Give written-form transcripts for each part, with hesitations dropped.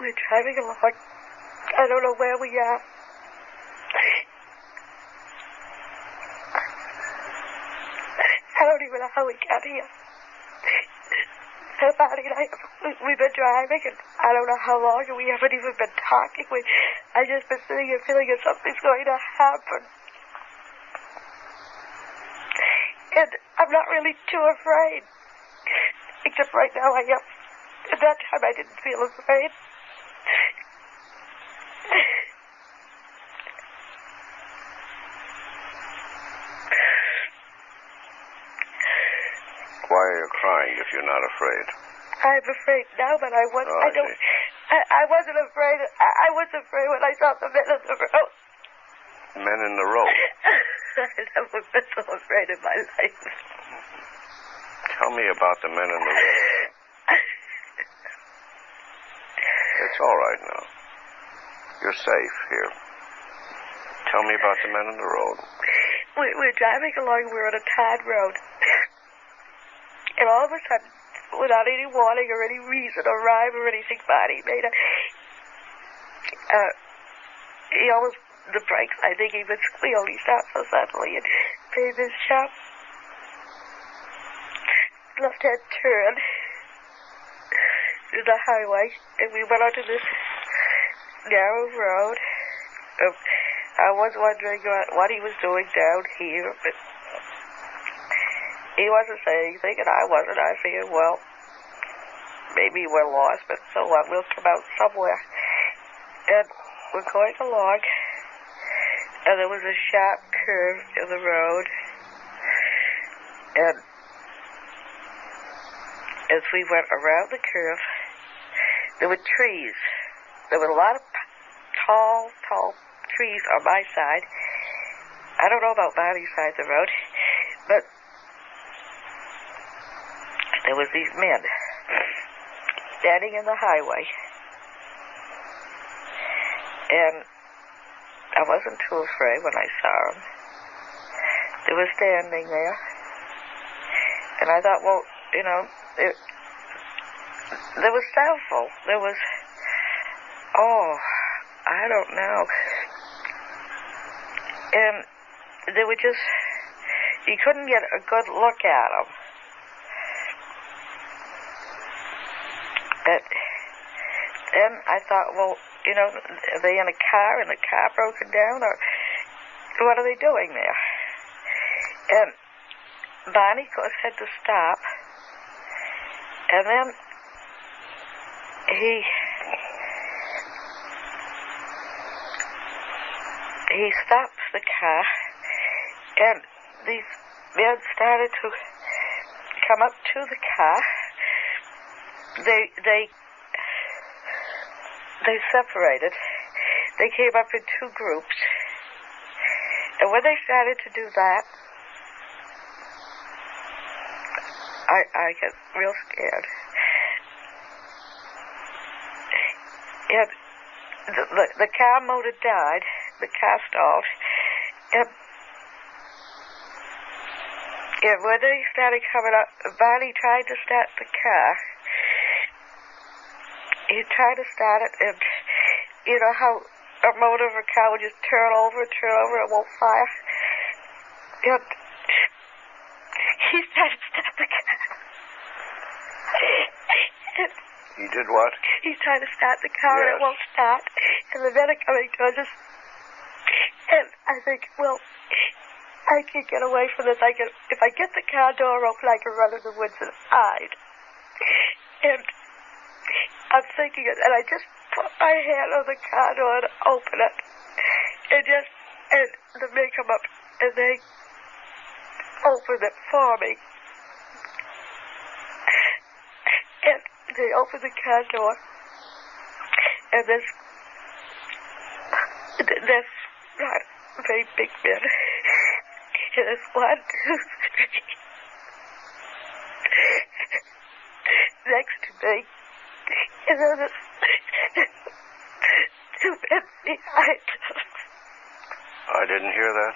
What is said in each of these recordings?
we're driving along. I don't know where we are. I don't even know how we got here. Barney and I, we've been driving, and I don't know how long, and we haven't even been talking. I just been sitting here feeling that something's going to happen. And I'm not really too afraid. Except right now I am. At that time I didn't feel afraid. Why are you crying if you're not afraid? I'm afraid now, but I wasn't. Oh, I wasn't afraid. I was afraid when I saw the men in the road. Men in the road? I've never been so afraid in my life. Tell me about the men in the road. It's all right now. You're safe here. Tell me about the men in the road. We're driving along. We're on a tied road. And all of a sudden, without any warning or any reason or rhyme or anything, Barney made he almost, the brakes, I think he would squeal. He stopped so suddenly and made this sharp left-hand turn to the highway, and we went onto this narrow road. I was wondering what he was doing down here, but he wasn't saying anything, and I wasn't. I figured, well, maybe we're lost, but so what? We'll come out somewhere. And we're going along, and there was a sharp curve in the road, and as we went around the curve, there were trees. There were a lot of tall trees on my side. I don't know about Barney's side of the road, but there was these men standing in the highway, and I wasn't too afraid when I saw them. They were standing there, and I thought, well, you know, there was several. There was, I don't know, and they were just, you couldn't get a good look at them. But then I thought, well, you know, are they in a car and the car broken down, or what are they doing there? And Barney, of course, had to stop. And then he stopped the car, and these men started to come up to the car. They separated. They came up in two groups. And when they started to do that, I got real scared. And the car motor died. The car stalled. And when they started coming up, Barney tried to start the car. He tried to start it, and you know how a motor of a car would just turn over, and won't fire? And he tried to start the car. He did what? He's trying to start the car, yes. And it won't start. And the men are coming towards us. And I think, well, I can get away from this. If I get the car door open, I can run in the woods and hide. And I'm thinking it, and I just put my hand on the car door and open it. And the men come up, and they open it for me. And they open the car door, and there's not very big men. And there's 1, 2, 3 next to me. And then there's 2 men behind them. I didn't hear that.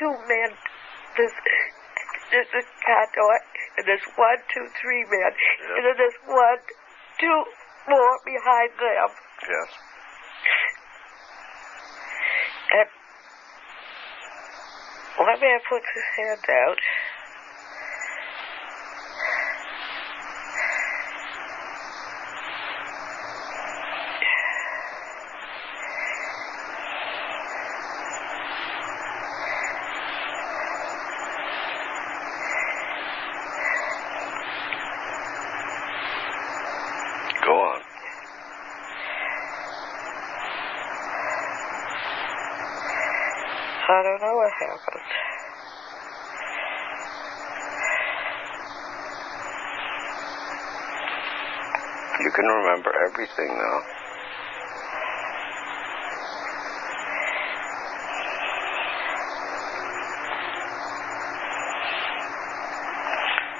2 men. There's a car door, and there's 1, 2, 3 men. Yep. And then there's 1, 2, more behind them. Yes. And one man puts his hand out. Go on. I don't know what happened. You can remember everything now.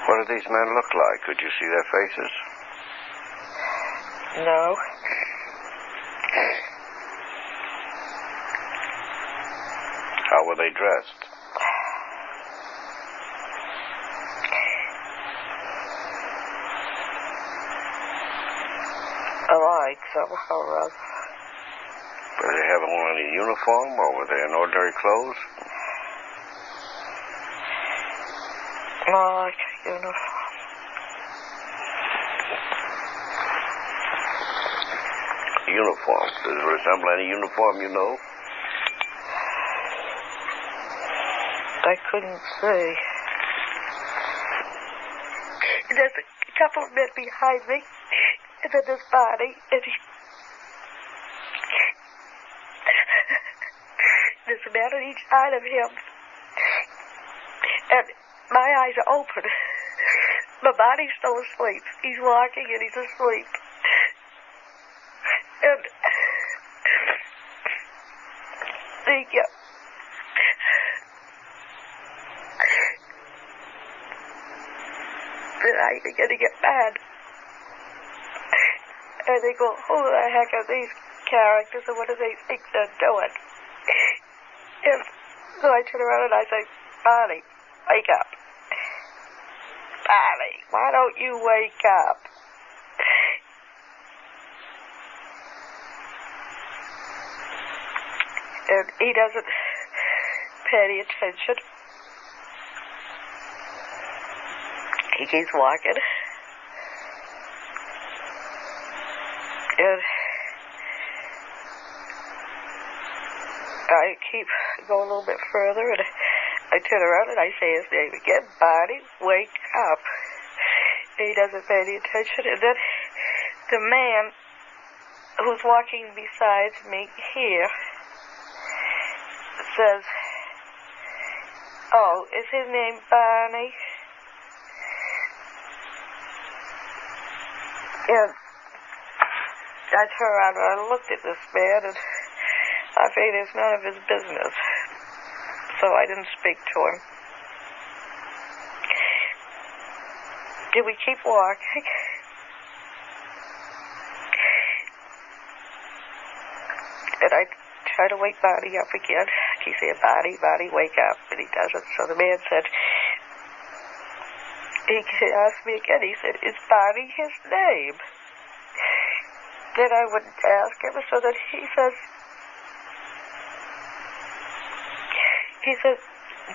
What do these men look like? Could you see their faces? No. How were they dressed? Alike, somehow or other. Did they have on any uniform, or were they in ordinary clothes? Like a uniform. Uniform. Does it resemble any uniform you know? I couldn't see. There's a couple of men behind me, and then there's Barney, and there's a man on each side of him. And my eyes are open. My body's still asleep. He's walking and he's asleep. And then I begin to get mad. And they go, who the heck are these characters and what do they think they're doing? And so I turn around and I say, Barney, wake up. Barney, why don't you wake up? And he doesn't pay any attention. He keeps walking. And I keep going a little bit further, and I turn around and I say his name again, Barney, wake up. And he doesn't pay any attention. And then the man who's walking beside me here says, oh, is his name Barney? And I turned around and I looked at this man, and I figured it's none of his business. So I didn't speak to him. Did we keep walking? And I try to wake Barney up again. He said, Barney, wake up. And he doesn't. So the man said, he asked me again, he said, is Barney his name? Then I wouldn't ask him, so that he says,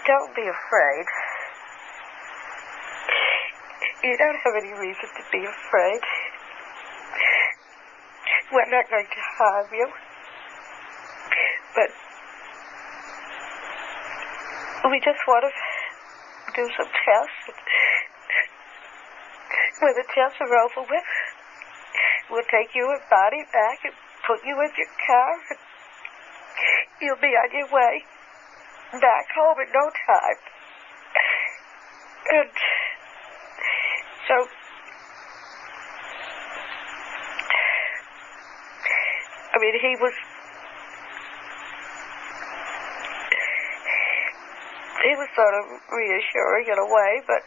don't be afraid. You don't have any reason to be afraid. We're not going to harm you. But we just want to do some tests. When the tests are over with, we'll take you and Barney back and put you in your car, and you'll be on your way back home in no time. And so I mean, he was sort of reassuring in a way, but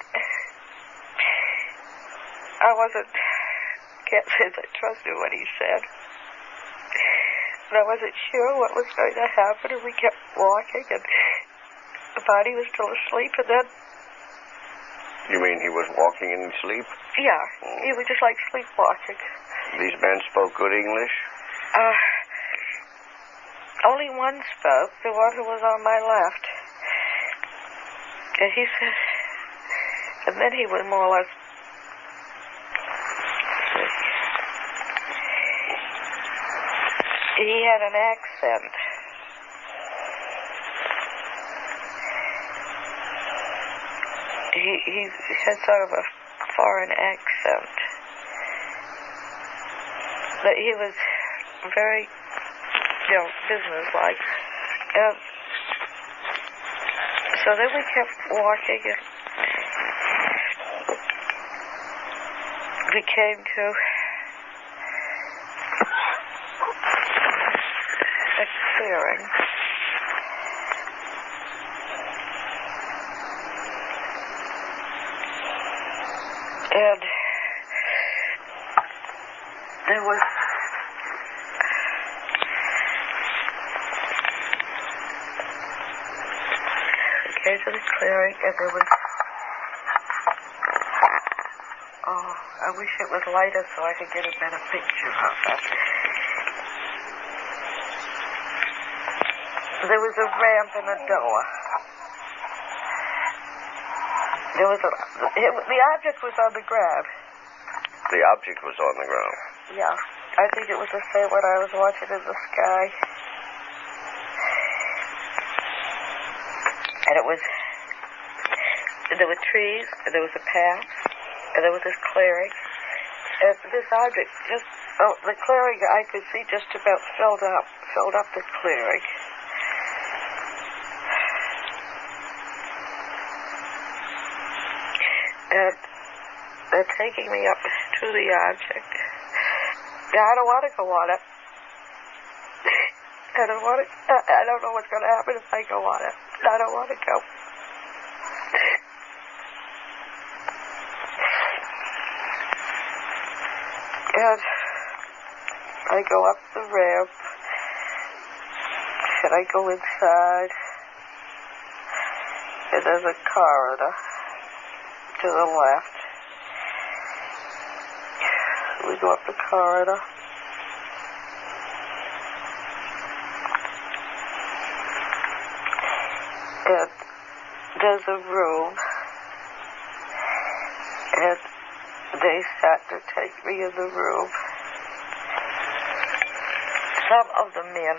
can't say that I trusted what he said. And I wasn't sure what was going to happen, and we kept walking, and the body was still asleep, and then... You mean he was walking in his sleep? Yeah, he was just like sleepwalking. These men spoke good English? Only one spoke, the one who was on my left. And he said, and then he was more or less, he had an accent. He had sort of a foreign accent. But he was very, businesslike. And so then we kept walking, and we came to a clearing. And there was came to the clearing, and there was, I wish it was lighter so I could get a better picture of it. There was a ramp and a door. There was the object was on the ground. The object was on the ground? Yeah. I think it was the same one I was watching in the sky. And there were trees, and there was a path, and there was this clearing. And this object the clearing I could see just about filled up the clearing. And they're taking me up to the object. Now, I don't want to go on it. I don't know what's going to happen if I go on it. I don't want to go. And I go up the ramp, and I go inside, and there's a corridor to the left. We go up the corridor. And there's a room, and they start to take me in the room. Some of the men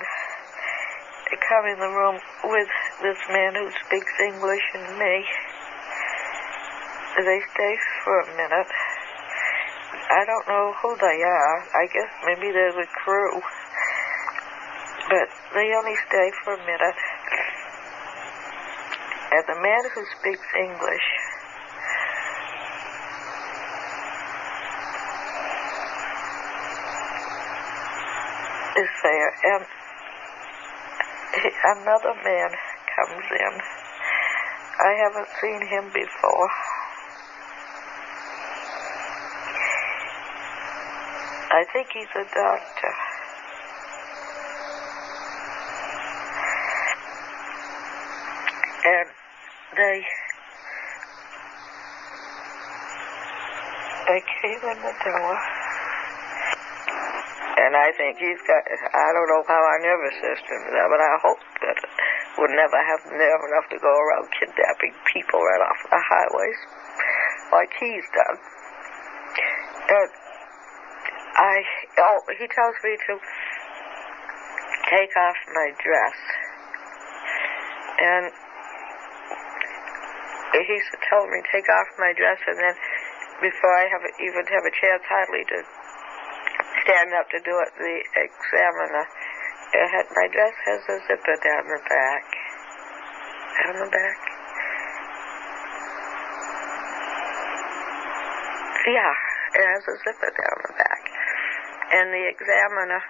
come in the room with this man who speaks English and me. They stay for a minute. I don't know who they are. I guess maybe they're the crew. But they only stay for a minute. And the man who speaks English is there, and another man comes in. I haven't seen him before. I think he's a doctor. And they came in the door. And I think he's got, I don't know how our nervous system is, but I hope that we'll never have nerve enough to go around kidnapping people right off the highways like he's done. And he tells me to take off my dress. And he told me to take off my dress, and then before I even have a chance hardly to stand up to do it, the examiner, my dress has a zipper down the back. Down the back? Yeah, it has a zipper down the back. And the examiner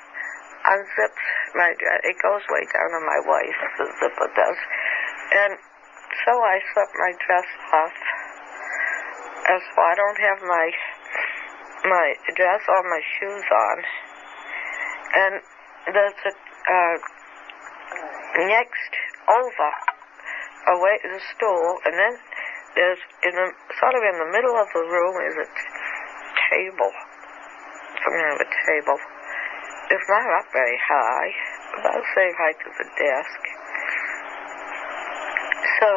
unzips my dress. It goes way down to my waist, the zipper does. And so I slip my dress off. And so I don't have my dress or my shoes on. And there's a next over away the stool, and then there's sort of in the middle of the room is a table. something on the table. It's not up very high, about the same height as the desk. So,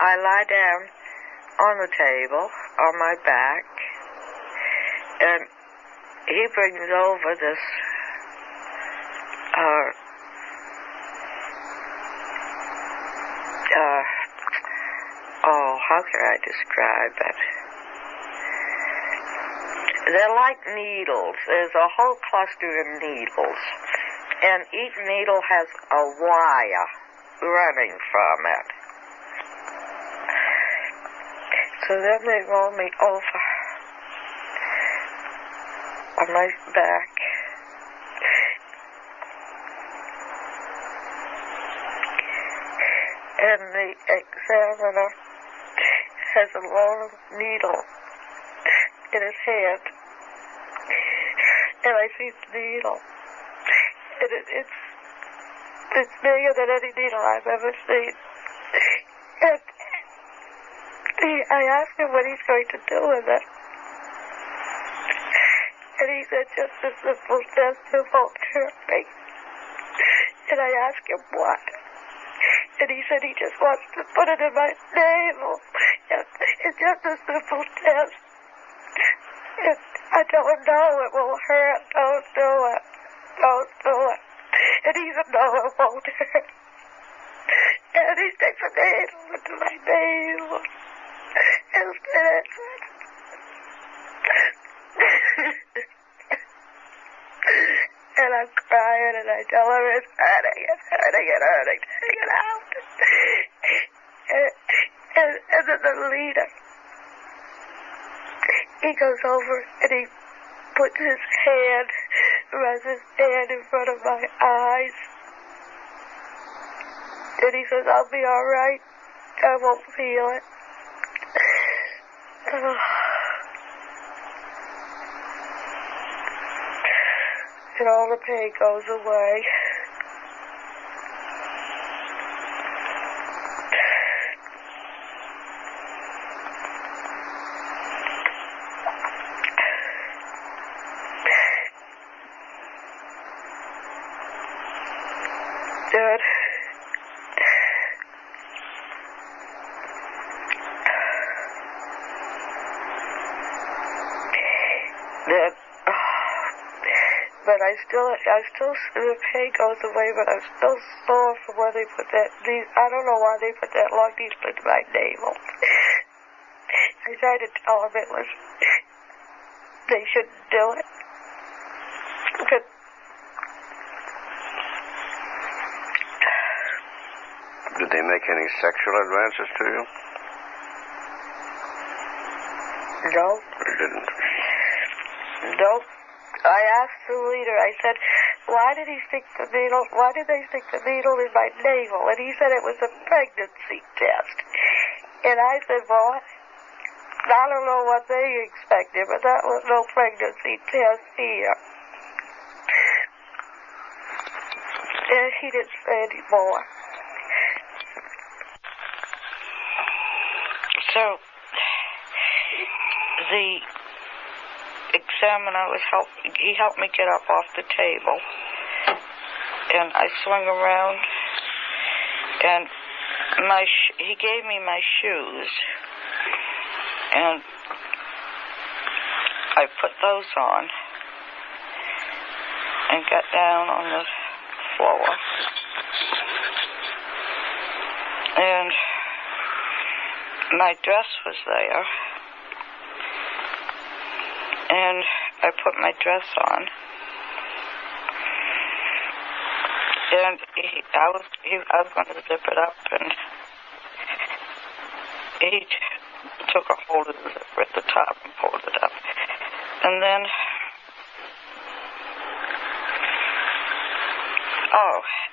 I lie down on the table, on my back, and he brings over this, how can I describe it? They're like needles. There's a whole cluster of needles, and each needle has a wire running from it. So then they roll me over on my back. And the examiner has a long needle in his hand. And I see the needle. And it's bigger than any needle I've ever seen. And I asked him what he's going to do with it. And he said, just a simple test, it won't hurt me. And I asked him what. And he said he just wants to put it in my navel. It's just a simple test. And I told him, no, it will hurt. Don't do it. Don't do it. And he said, no, it won't hurt. And he sticks a needle into my navel. And I'm crying, and I tell him it's hurting, take it out. And then the leader, he goes over and he puts his hand, runs his hand in front of my eyes. And he says, I'll be all right. I won't feel it. And all the pain goes away. Dad. But I still, the pain goes away, but I'm still sore from where they put that, I don't know why they put that long needle into my navel. I tried to tell them they shouldn't do it. But did they make any sexual advances to you? No. They didn't? Nope. I asked the leader, I said, why did they stick the needle in my navel? And he said it was a pregnancy test. And I said, well, I don't know what they expected, but that was no pregnancy test here. And he didn't say any more. So, the examiner he helped me get up off the table, and I swung around, and he gave me my shoes, and I put those on and got down on the floor, and my dress was there. And I put my dress on, and I was going to zip it up, and he took a hold of the zipper at the top and pulled it up, and then,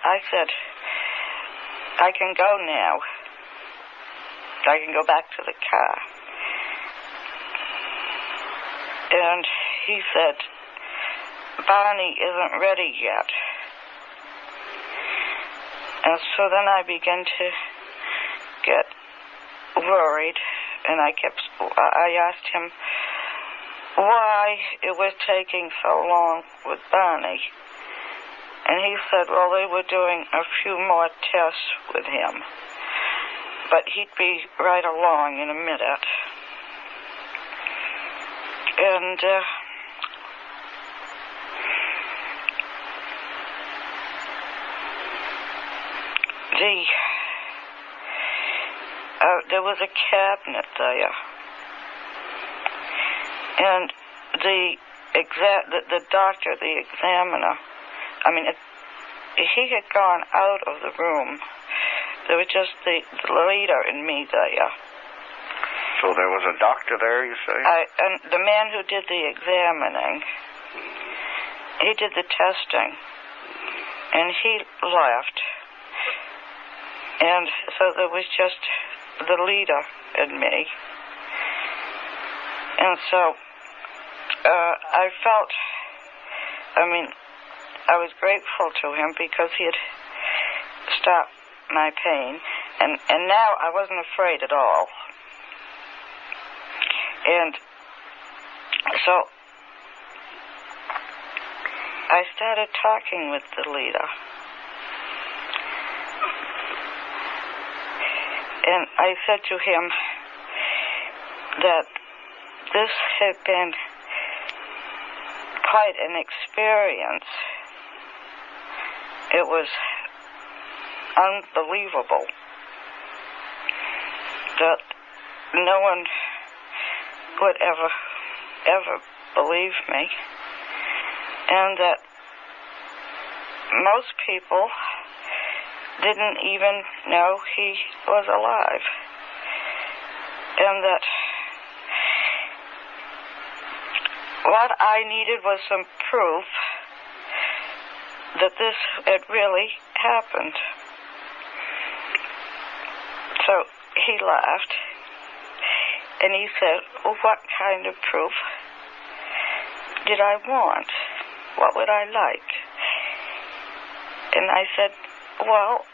I said, I can go now. I can go back to the car. And he said, Barney isn't ready yet. And so then I began to get worried, and I asked him, why it was taking so long with Barney. And he said, well, they were doing a few more tests with him, but he'd be right along in a minute. And there was a cabinet there, and the doctor, the examiner, he had gone out of the room. There was just the leader and me there. So there was a doctor there, you say? And the man who did the examining, he did the testing, and he left. And so there was just the leader and me. And so I felt, I was grateful to him because he had stopped my pain. And now I wasn't afraid at all. And so I started talking with the leader. And I said to him that this had been quite an experience. It was unbelievable that no one would ever believe me, and that most people didn't even know he was alive, and that what I needed was some proof that this had really happened. So he laughed, and he said, well, what kind of proof did I want? What would I like? And I said, well,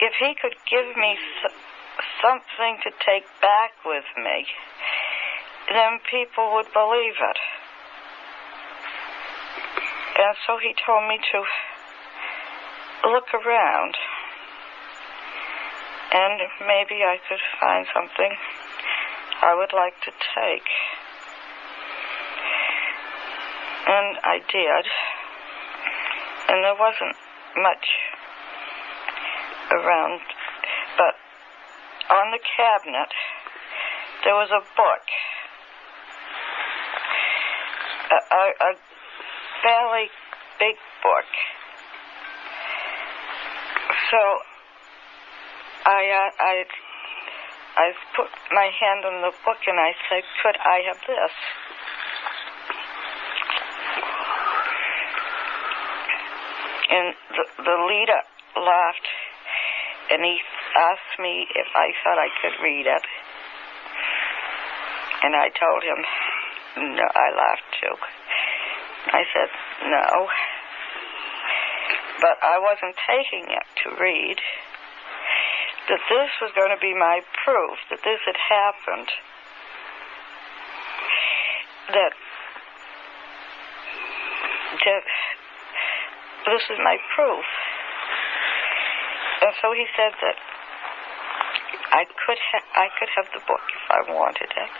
if he could give me something to take back with me, then people would believe it. And so he told me to look around, and maybe I could find something I would like to take. And I did, and there wasn't much around, but on the cabinet there was a book, a fairly big book. So I put my hand on the book and I said, could I have this? And the leader laughed, and he asked me if I thought I could read it. And I told him, no, I laughed too. I said, no. But I wasn't taking it to read. That this was going to be my proof that this had happened. That this is my proof. And so he said that I could have the book if I wanted it.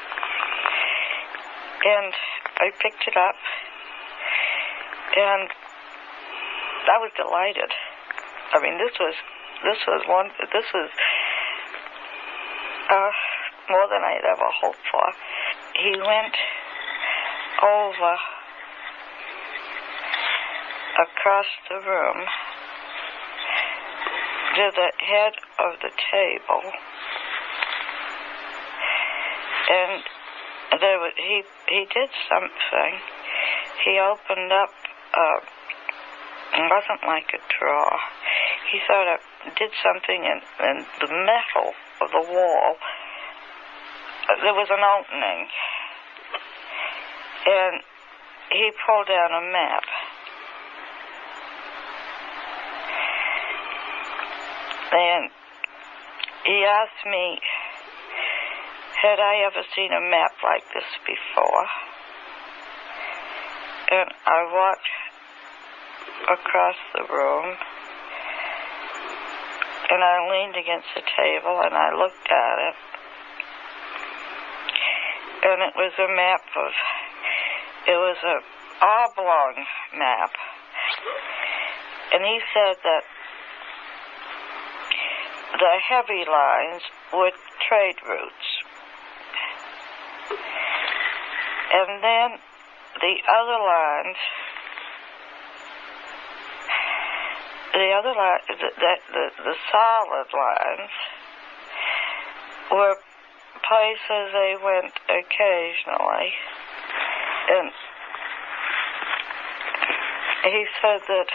And I picked it up, and I was delighted. This was more than I'd ever hoped for. He went over across the room to the head of the table, and he did something. He opened up, it wasn't like a drawer. He sort of did something in the metal of the wall. There was an opening, and he pulled down a map. And he asked me had I ever seen a map like this before. And I walked across the room, and I leaned against the table, and I looked at it. And it was a map of, it was an oblong map. And he said that the heavy lines were trade routes. And then the other lines, the solid lines were places they went occasionally. And he said that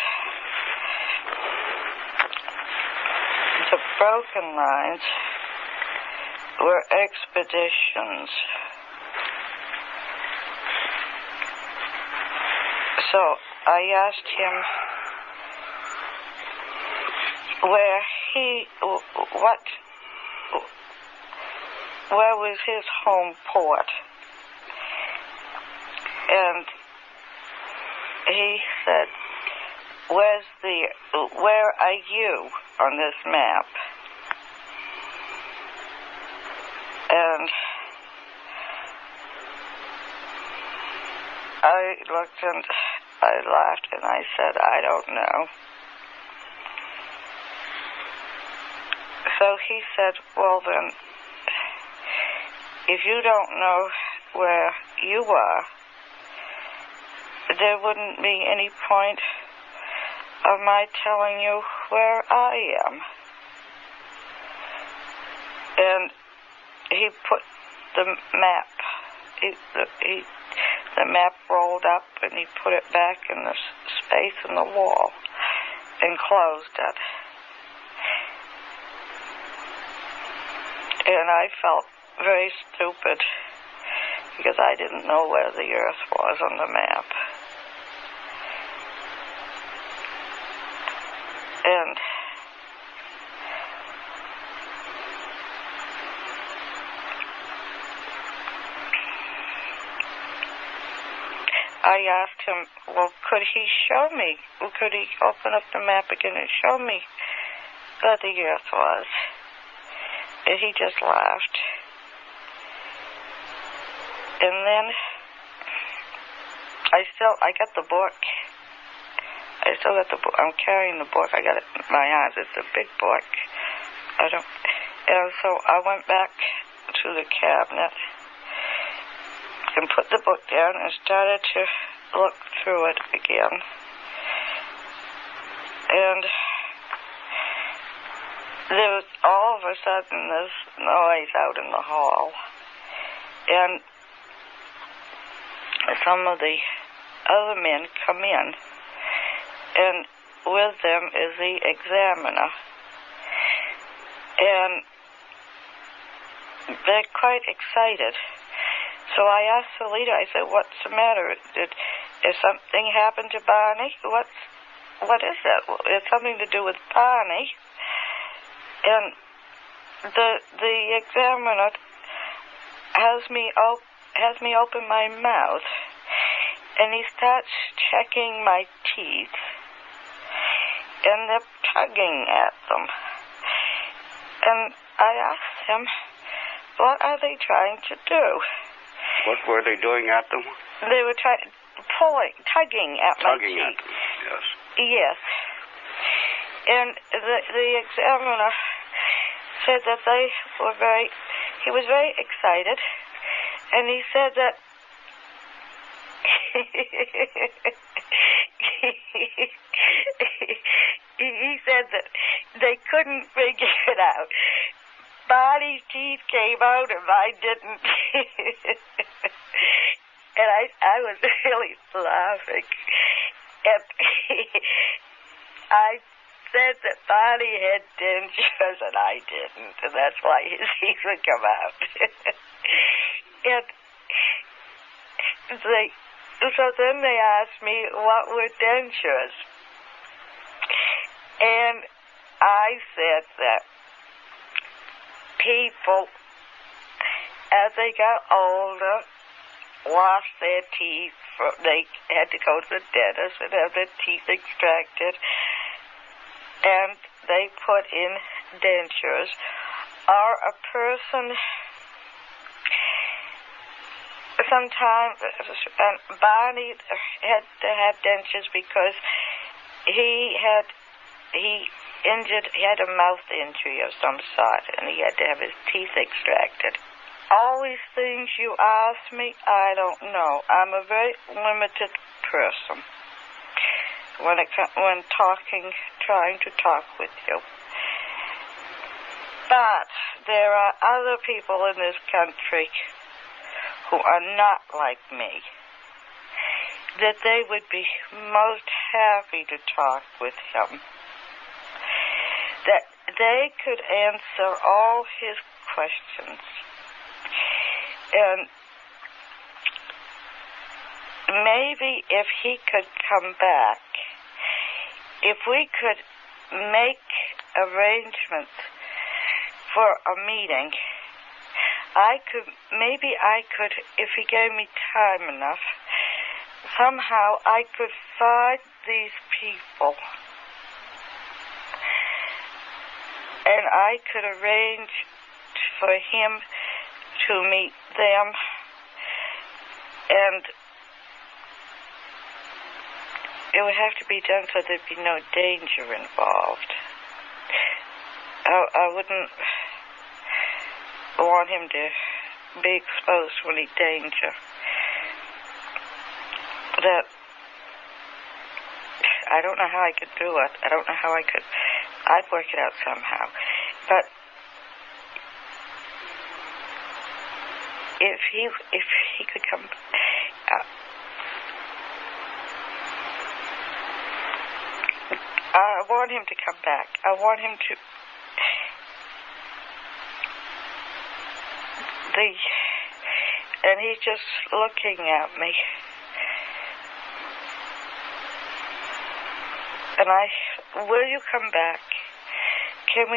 the broken lines were expeditions. So I asked him where was his home port? And he said, where are you on this map? And I looked and I laughed and I said, I don't know. So he said, well then, if you don't know where you are, there wouldn't be any point of my telling you where I am. And he put the map, the map rolled up and he put it back in the space in the wall and closed it. And I felt very stupid because I didn't know where the Earth was on the map. And I asked him, well, could he show me? Could he open up the map again and show me where the Earth was? And he just laughed. And then I got the book. I still got the book. I'm carrying the book. I got it in my arms. It's a big book. And so I went back to the cabinet and put the book down and started to look through it again. And there was all of a sudden this noise out in the hall. And some of the other men come in, and with them is the examiner. And they're quite excited. So I asked the leader, I said, what's the matter? Is something happened to Barney? What is that? It's something to do with Barney. And the examiner has me open my mouth, and he starts checking my teeth, and they're tugging at them. And I asked him, what are they trying to do? What were they doing at them? They were tugging at my teeth. At them, yes. Yes. And the examiner said that he was very excited, and he said that he said that they couldn't figure it out. Barney's teeth came out and mine didn't. And I was really laughing. And I said that Barney had dentures and I didn't, and that's why his teeth would come out. And so then they asked me what were dentures. And I said that people as they got older, washed their teeth. They had to go to the dentist and have their teeth extracted. And they put in dentures. Or a person, sometimes, Barney had to have dentures because he had a mouth injury of some sort, and he had to have his teeth extracted. All these things you ask me, I don't know. I'm a very limited person when trying to talk with you. But there are other people in this country who are not like me, that they would be most happy to talk with him, that they could answer all his questions. And maybe if he could come back, if we could make arrangements for a meeting, maybe I could, if he gave me time enough, somehow I could find these people and I could arrange for him to meet them, and it would have to be done so there'd be no danger involved. I wouldn't want him to be exposed to any danger. That I don't know how I could do it. I don't know how I could. I'd work it out somehow. But if he could come, I want him to come back. I want him to. And he's just looking at me. And will you come back? Can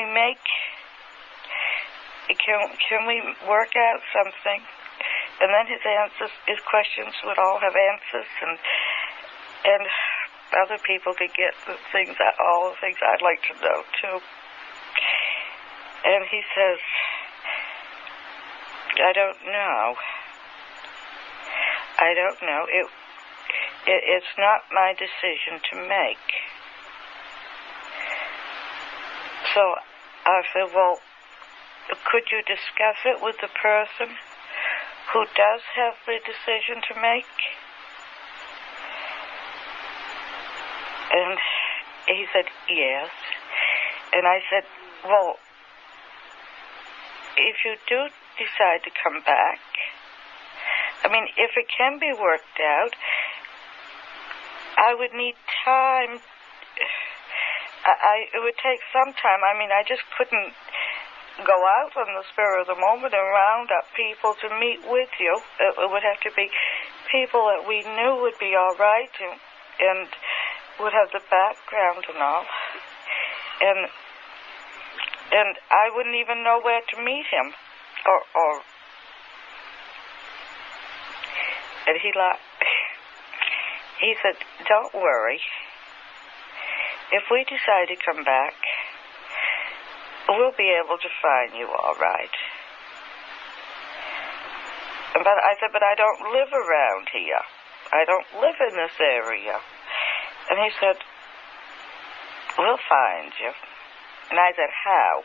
we work out something? And then his questions would all have answers, and other people could get all the things I'd like to know too. And he says, I don't know. It's not my decision to make. So I said, well, could you discuss it with the person who does have the decision to make? And he said, yes. And I said, well, if you do decide to come back, I mean, if it can be worked out, I would need time. It would take some time. I mean, I just couldn't go out on the spur of the moment and round up people to meet with you. It would have to be people that we knew would be all right and would have the background and all. And I wouldn't even know where to meet him. And he said, don't worry. If we decide to come back, we'll be able to find you all right. But I said, but I don't live around here. I don't live in this area. And he said, we'll find you. And I said, how?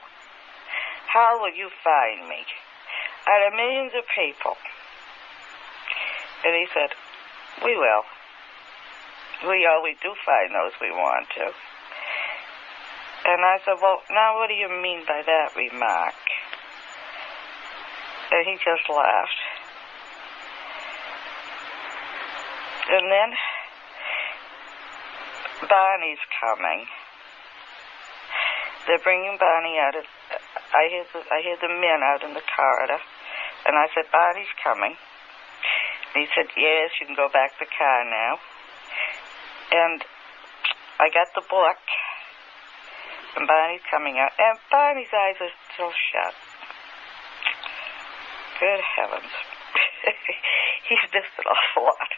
How will you find me? Out of millions of people. And he said, we will. We always do find those we want to. And I said, well, now what do you mean by that remark? And he just laughed. And then Barney's coming. They're bringing Barney out. I hear the men out in the corridor. And I said, Barney's coming. And he said, yes, you can go back to the car now. And I got the book. And Barney's coming out. And Barney's eyes are still shut. good heavens. He's missed an awful lot.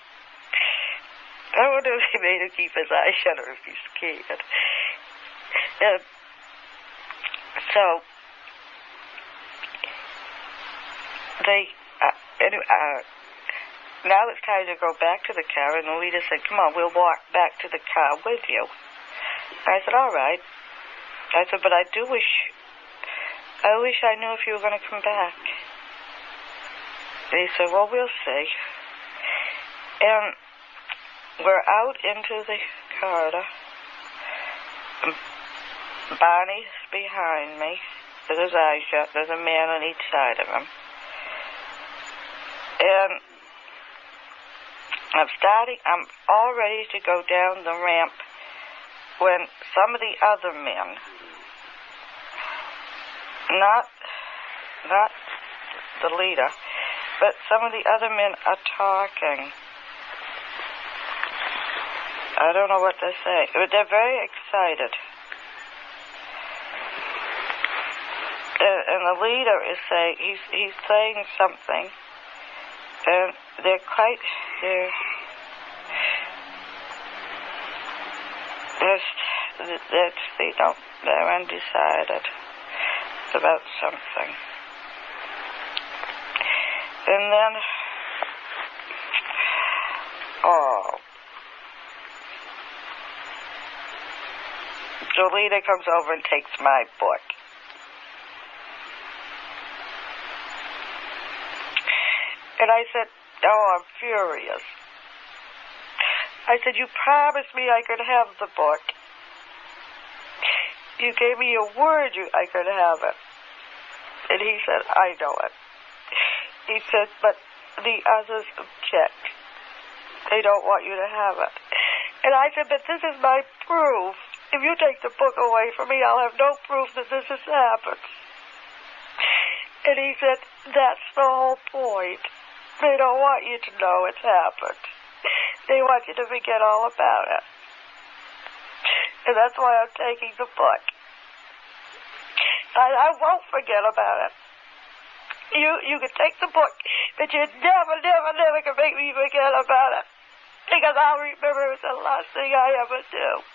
I wonder if they made him keep his eyes shut or if he's scared. And so, they, now it's time to go back to the car, and the leader said, come on, we'll walk back to the car with you. I said, all right. I said, but I wish I knew if you were going to come back. And he said, well, we'll see. And we're out into the corridor. Barney's behind me with his eyes shut. There's a man on each side of him. And I'm all ready to go down the ramp when some of the other men, not the leader, but some of the other men are talking. I don't know what they're saying, but they're very excited. And the leader is saying, he's saying something, and they're undecided about something. And then, the leader comes over and takes my book. And I said, I'm furious. I said, you promised me I could have the book. You gave me your word I could have it. And he said, I know it. He said, but the others object. They don't want you to have it. And I said, but this is my proof. If you take the book away from me, I'll have no proof that this has happened. And he said, that's the whole point. They don't want you to know it's happened. They want you to forget all about it. And that's why I'm taking the book. I won't forget about it. You can take the book, but you never can make me forget about it. Because I'll remember it's the last thing I ever do.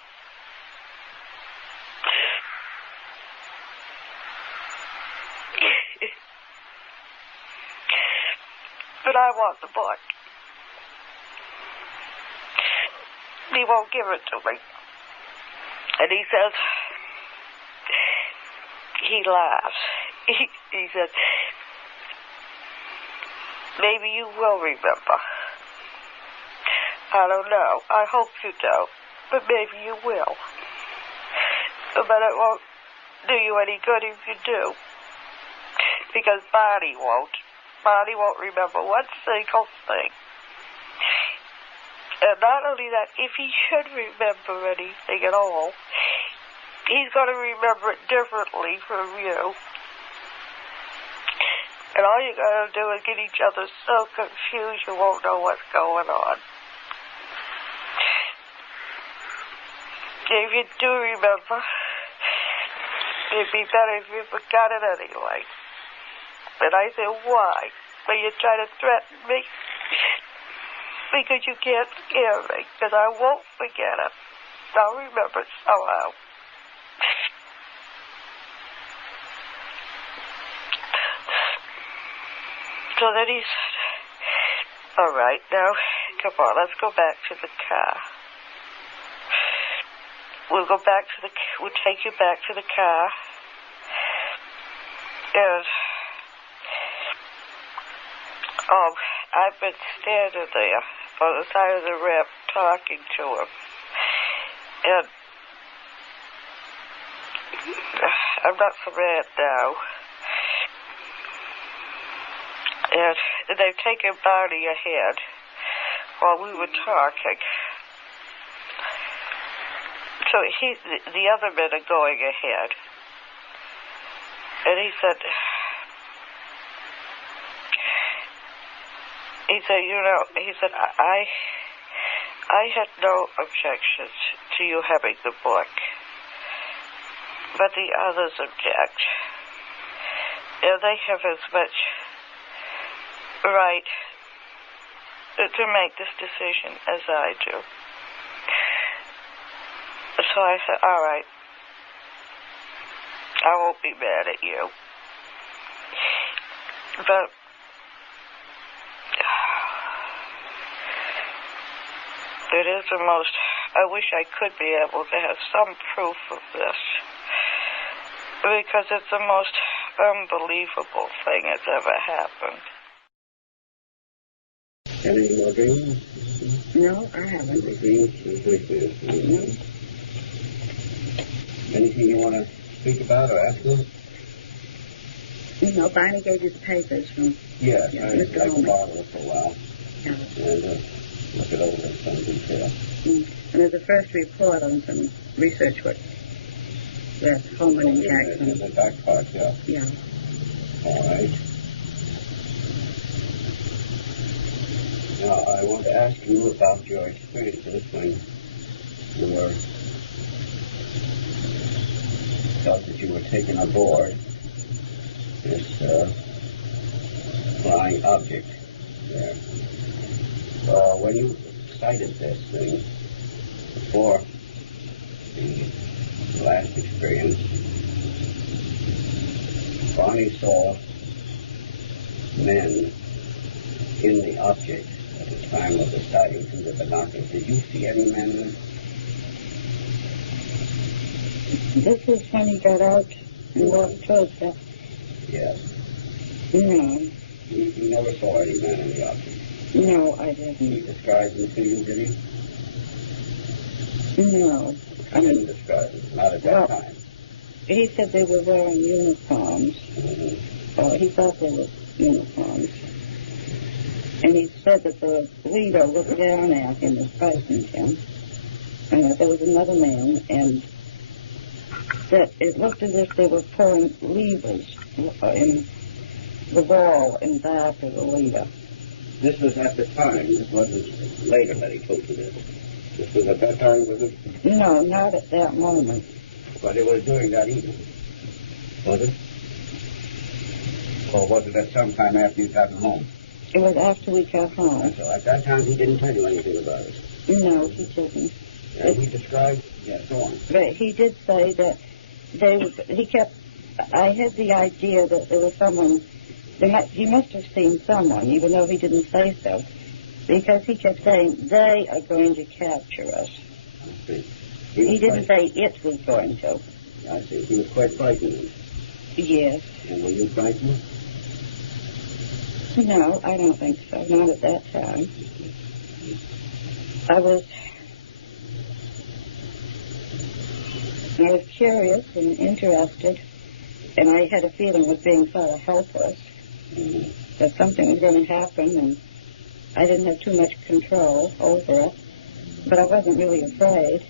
But I want the book. He won't give it to me. And he says, he laughs. He said, maybe you will remember. I don't know. I hope you don't. But maybe you will. But it won't do you any good if you do. Because Barney won't. Barney won't remember one single thing. And not only that, if he should remember anything at all, he's going to remember it differently from you. And all you're going to do is get each other so confused you won't know what's going on. If you do remember, it'd be better if you forgot it anyway. And I said, why? Well, you're trying to threaten me? Because you can't scare me. Because I won't forget it. I'll remember it somehow. So then he said, all right, now, come on, let's go back to the car. We'll take you back to the car. And, I've been standing there on the side of the ramp talking to him. And I'm not so mad now. And they've taken Barney ahead while we were talking. So the other men are going ahead. And he said, I had no objections to you having the book, but the others object. And they have as much right to make this decision as I do. So I said, all right, I won't be mad at you. But it is the most, I wish I could be able to have some proof of this, because it's the most unbelievable thing that's ever happened. Any more dreams? No, I haven't. No. Anything you want to speak about or ask them? You know, Barney gave you the papers from Yes, Mr. I Holman. borrowed it for a while. Yeah. And look it over in some detail. And there's a first report on some research work that Holman and Jackson. In the back part, yeah. Yeah. All right. Now, I want to ask you about your experiences when you were felt that you were taken aboard this flying object there. When you sighted this thing before the last experience, Barney saw men in the object at the time of the sighting through the binoculars. Did you see any men in it? This is when he got out and walked towards us. Yes. No. You never saw any men in the object? No, I He didn't. described them to you, did he? No. He didn't describe them, not at that time. He said they were wearing uniforms. Mm-hmm. He thought they were uniforms. And he said that the leader looked down at him and frightened him. And that there was another man, and that it looked as if they were pulling levers in the wall in back of the leader. This was at the time. This wasn't later that he told you this. This was at that time, was it? No, not at that moment. But it was during that evening. Was it? Or was it at some time after you'd gotten home? It was after we got home. So at that time he didn't tell you anything about it? No, he didn't. And he described... Yeah, go on. But he did say that I had the idea that there was someone, he must have seen someone, even though he didn't say so, because he kept saying, they are going to capture us. I see. He didn't say it was going to. I see. He was quite frightened. Yes. And were you frightened? No, I don't think so. Not at that time. I was curious and interested, and I had a feeling of being sort of helpless, that something was going to happen, and I didn't have too much control over it, but I wasn't really afraid,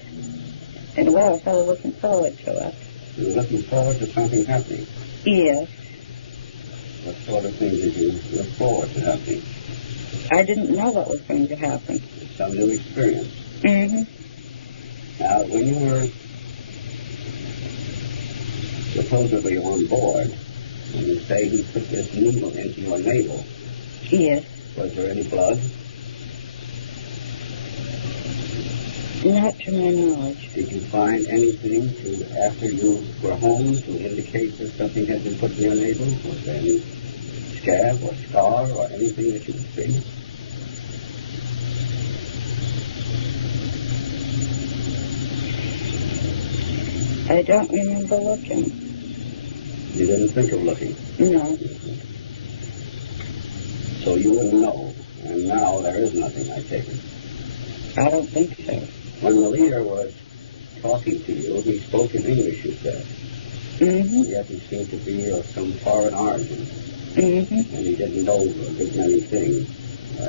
and well, I was sort of looking forward to it. You were looking forward to something happening? Yes. What sort of thing did you look forward to happening? I didn't know what was going to happen. Some new experience. Mm-hmm. Now, when you were supposedly on board, when you say he put this needle into your navel, Yes. was there any blood? Not to my knowledge. Did you find anything after you were home to indicate that something had been put in your navel? Was there any scab or scar or anything that you could see? I don't remember looking. You didn't think of looking? No. So you wouldn't know, and now there is nothing, I take it. I don't think so. When the leader was talking to you, he spoke in English, you said. Mm-hmm. Yet he seemed to be of some foreign origin, Mm-hmm. and he didn't know a good many things.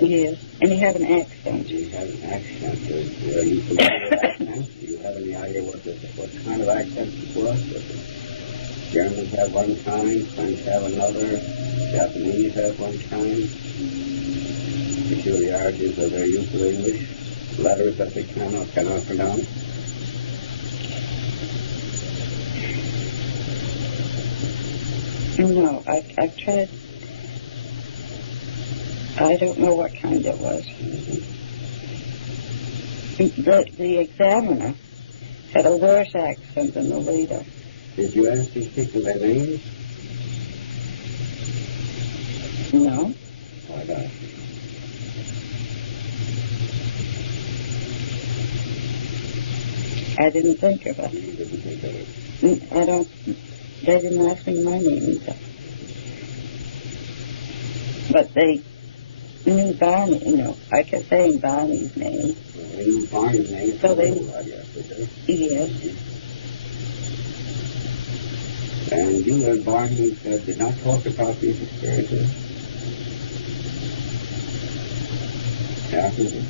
Yes. And he had an accent. He had an accent. Are you familiar with accents? Do you have any idea what kind of accent it was? Germans have one kind, French have another, Japanese have one kind. Peculiarities of their use of English, letters that they cannot pronounce. No, I tried. I don't know what kind it was. The examiner had a worse accent than the leader. Did you ask these people their names? No. Why not? I didn't think of it. You didn't think of it. They didn't ask me my name either. But they knew Barney, I kept saying Barney's name. Well, they knew Barney's name. So they, I guess, did they? yes. And you and Barney did not talk about these experiences? Afterwards?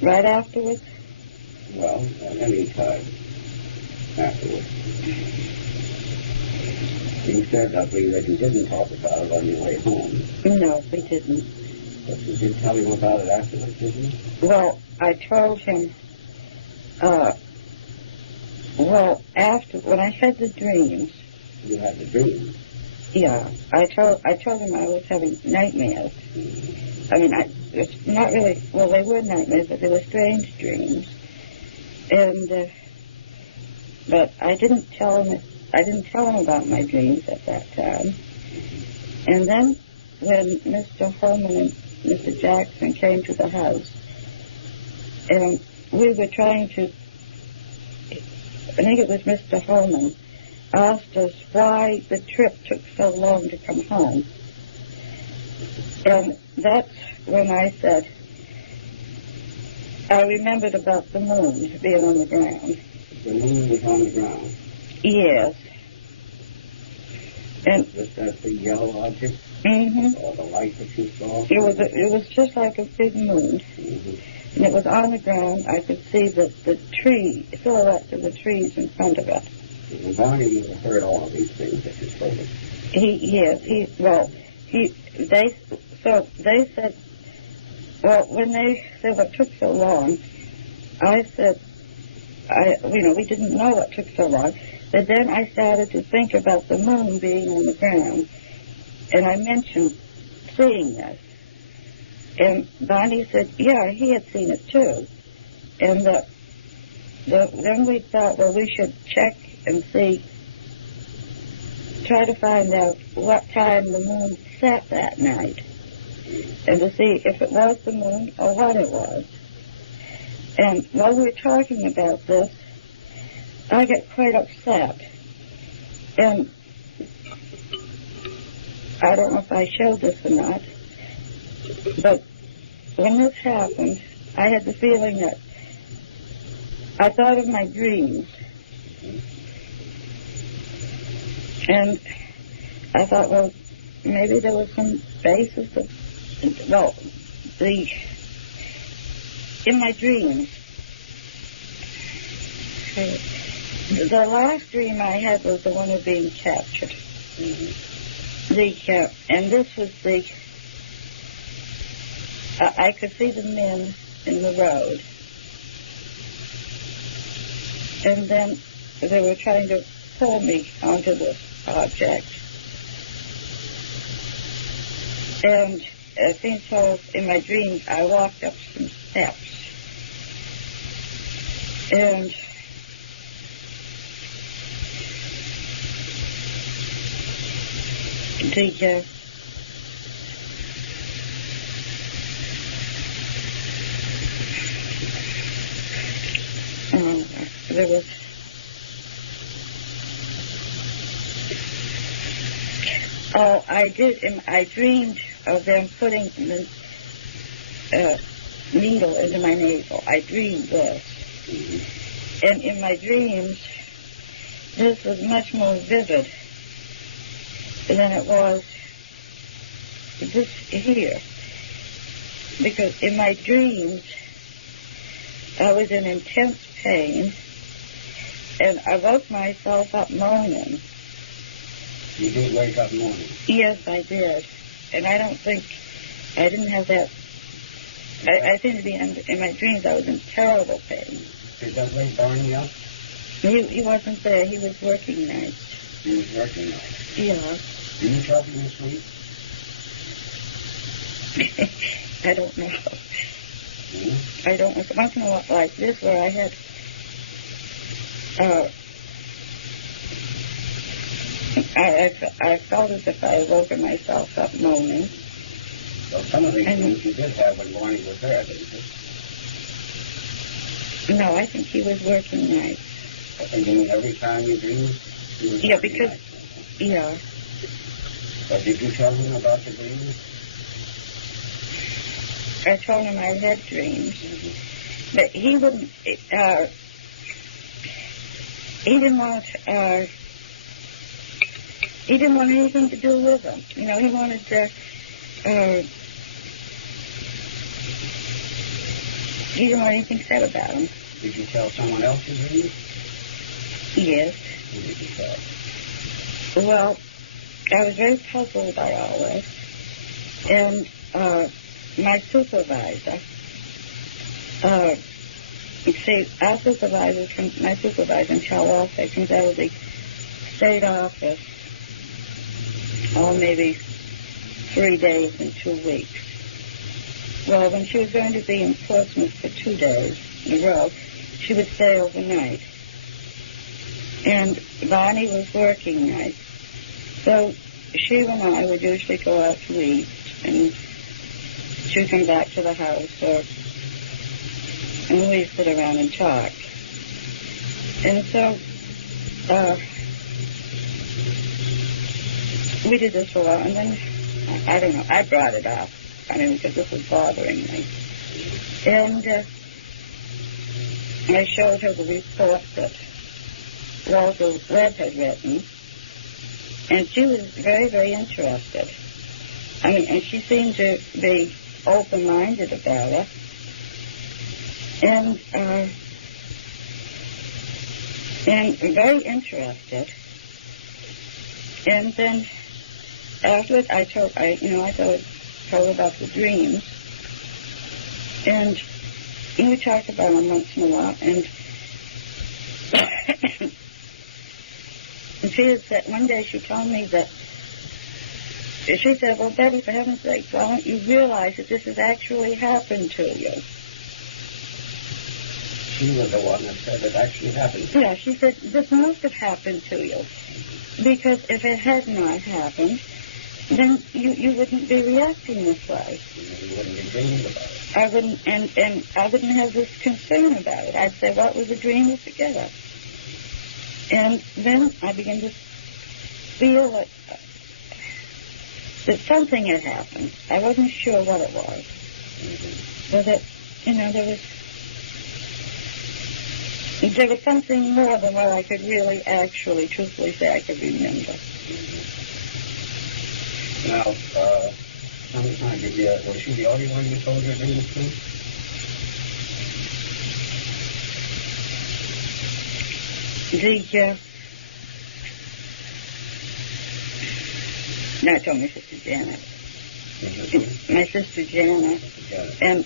Right afterwards? Well, at any time afterwards. You said, I believe, that you didn't talk about it on your way home. No, we didn't. But you did tell him about it afterwards, didn't you? Well, I told him, when I said the dreams. You had the dreams. Yeah, I told him I was having nightmares. I mean, it's not really, well, they were nightmares, but they were strange dreams. And, but I didn't tell him about my dreams at that time. And then when Mr. Holman and Mr. Jackson came to the house, and we were trying to, I think it was Mr. Holman, asked us why the trip took so long to come home. And that's when I said, I remembered about the moon being on the ground. The moon was on the ground? Yes. And was that the yellow object? Mm-hmm. Or the light that you saw? It was just like a big moon. Mm-hmm. And it was on the ground. I could see the silhouette of the trees in front of it. And Barney heard all of these things that you told us. They said, well, when they said what took so long, I said, we didn't know what took so long. But then I started to think about the moon being on the ground. And I mentioned seeing this. And Barney said, yeah, he had seen it too. And then we thought, well, we should check and see, try to find out what time the moon set that night. And to see if it was the moon or what it was. And while we were talking about this, I got quite upset. And I don't know if I showed this or not, but when this happened, I had the feeling that I thought of my dreams. And I thought, well, maybe there was some basis of, in my dreams, the last dream I had was the one of being captured. Mm-hmm. And this was I could see the men in the road. And then they were trying to pull me onto this object. And as being told in my dreams, I walked up some steps. And there was I dreamed of them putting the needle into my navel. I dreamed this. And in my dreams, this was much more vivid than it was this here. Because in my dreams, I was in intense pain, and I woke myself up moaning. You did wake up moaning? Yes, I did. And I didn't have that. I seem to be, in my dreams, I was in terrible pain. Did that wake Barney up? He wasn't there. He was working nights. He was working nights? Yeah. Do you talk in your sleep? I don't know. Hmm? I don't know. Once in a while, like this, where I had, I felt as if I had woken myself up moaning. Well, some of these things you did have when Barney was there, didn't you? No, I think he was working nights. I think you mean every time you dreamed, he was Yeah, working because, nights. yeah. But did you tell him about the dreams? I told him I had dreams. Mm-hmm. But he wouldn't, he didn't want anything to do with them. You know, he wanted he didn't want anything said about them. Did you tell someone else your dreams? Yes. Who did you tell? Well, I was very puzzled by all this. And my supervisor, my supervisor in Charlotte comes out of the state office, maybe 3 days and 2 weeks. Well, when she was going to be in Portsmouth for 2 days in a row, she would stay overnight. And Barney was working nights. So she and I would usually go out to eat, and she would come back to the house, and we'd sit around and talk. And so we did this for a while, and then, I don't know, I brought it up. I mean, because this was bothering me. And I showed her the report that Walter Webb had written, and she was very, very interested. I mean, and she seemed to be open-minded about it. And very interested. And then afterwards, I told her about the dreams. And we talked about them once in a while. And she had said, one day she told me that, she said, well, Betty, for heaven's sake, why don't you realize that this has actually happened to you? She was the one that said it actually happened. Yeah, she said, this must have happened to you. Because if it had not happened, then you wouldn't be reacting this way. You wouldn't be dreaming about it. I wouldn't, and I wouldn't have this concern about it. I'd say, well, it was a dream altogether. And then I began to feel that something had happened. I wasn't sure what it was. Mm-hmm. But that, there was something more than what I could really actually, truthfully say I could remember. Mm-hmm. Now, sometime was she the only one you told your dreams to? No, I told my sister Janet. Mm-hmm. My sister Janet. And,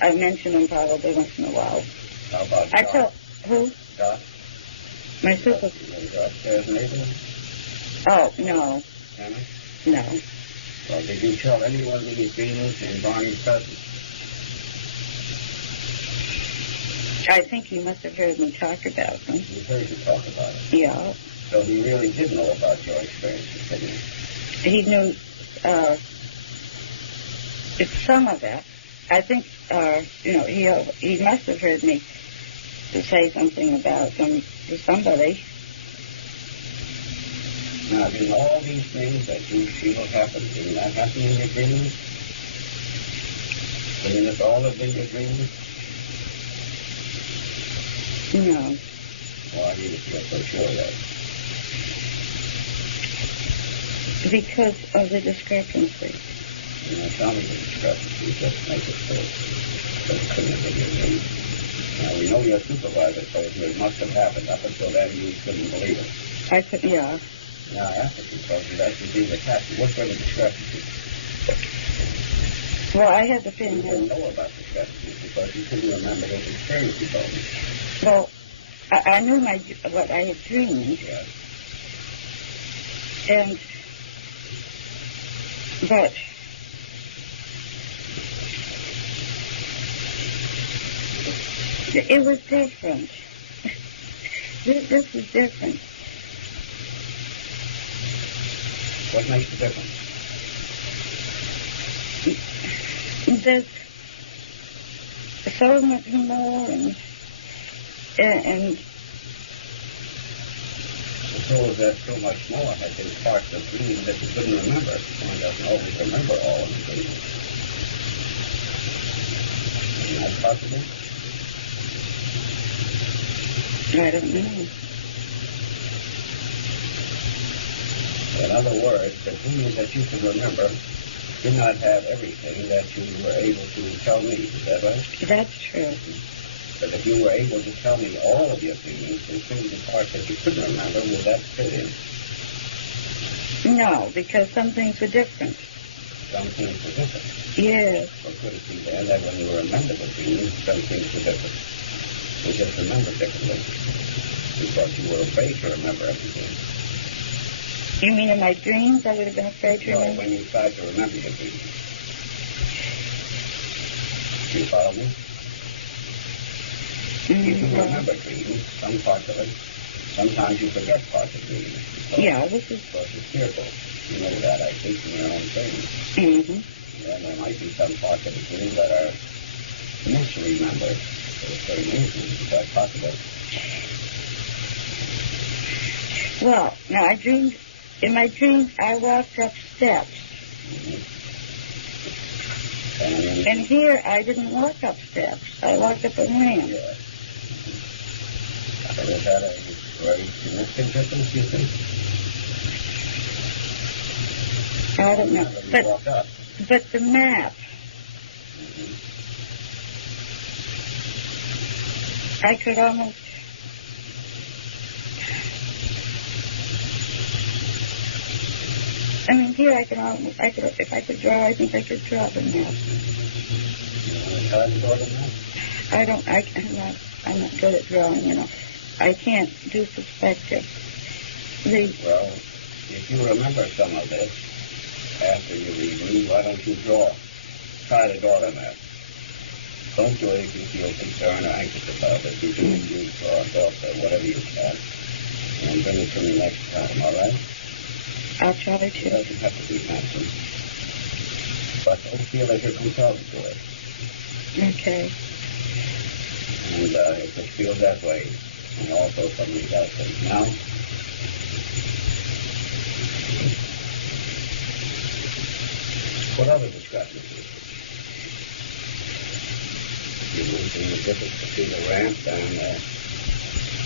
I mention them probably once in a while. How about I Dot? told, who? Dot? My sister. Upstairs neighbor? Oh, no. Anna? No. Well, did you tell anyone of these dreams in Barney's presence? I think he must have heard me talk about them. You heard you talk about it. Yeah. So he really did know about your experiences, didn't he? He knew some of it. I think, he must have heard me say something about them to somebody. Now, did all these things that you feel happen, didn't that happen in your dreams? Didn't it all have been your dreams? No. Why do you feel so sure of that? Because of the discrepancy. Tell me the discrepancy, just make it so it couldn't have been your dreams. Now, we know your supervisor told you it must have happened. Up until then, you couldn't believe it. I couldn't, yeah. Now, after she told you that, you see the captain. What sort of discrepancy? Well, I had the feeling You that... didn't know about discrepancies because you couldn't remember his experience, you told me. Well, I knew what I had dreamed. Yes. And But it was different. This was different. What makes the difference? There's so much more, and Suppose there's so much more that there's parts of dream that you couldn't remember. One doesn't always remember all of the dreams. Isn't that possible? I don't know. In other words, the dreams that you can remember did not have everything that you were able to tell me. Is that right? That's true. But if you were able to tell me all of your dreams, including the parts that you couldn't remember, would that fit in? No, because some things were different. Some things were different. Yes. Well, could it be then that when you remember the dreams, some things were different? You just remember differently. Because you were afraid to remember everything. You mean in my dreams I would have been afraid to No, remember? when you tried to remember your dreams. Do you follow me? If you remember dreams, some parts of it, sometimes you forget parts of dreams. Yeah, this is... Because you're fearful. You know that, I think, in your own dreams. Mm-hmm. And there might be some parts of the dream that are misremembered for certain reasons. Is that possible? Well, now I dreamed... In my dreams, I walked up steps. Mm-hmm. And here, I didn't walk up steps. I walked up a ramp. Yes. So is that a very significant difference, you think? I don't know. When you walk up. But the map, I could almost... I mean, here I could, if I could draw, I think I could draw the map. How do you draw the map? I'm not good at drawing, you know. I can't do perspective. Well, if you remember some of this, after you read me, why don't you try to draw the map? Don't do it if you feel concerned or anxious about it. You do it, you draw yourself or whatever you can, and bring it to me next time, all right? I'll try to. It doesn't have to be handsome. But don't feel that you're compelled to do it. Okay. And if it feels that way, and also some of these other things. Now, what other discrepancies? You mentioned the difference between the ramp and the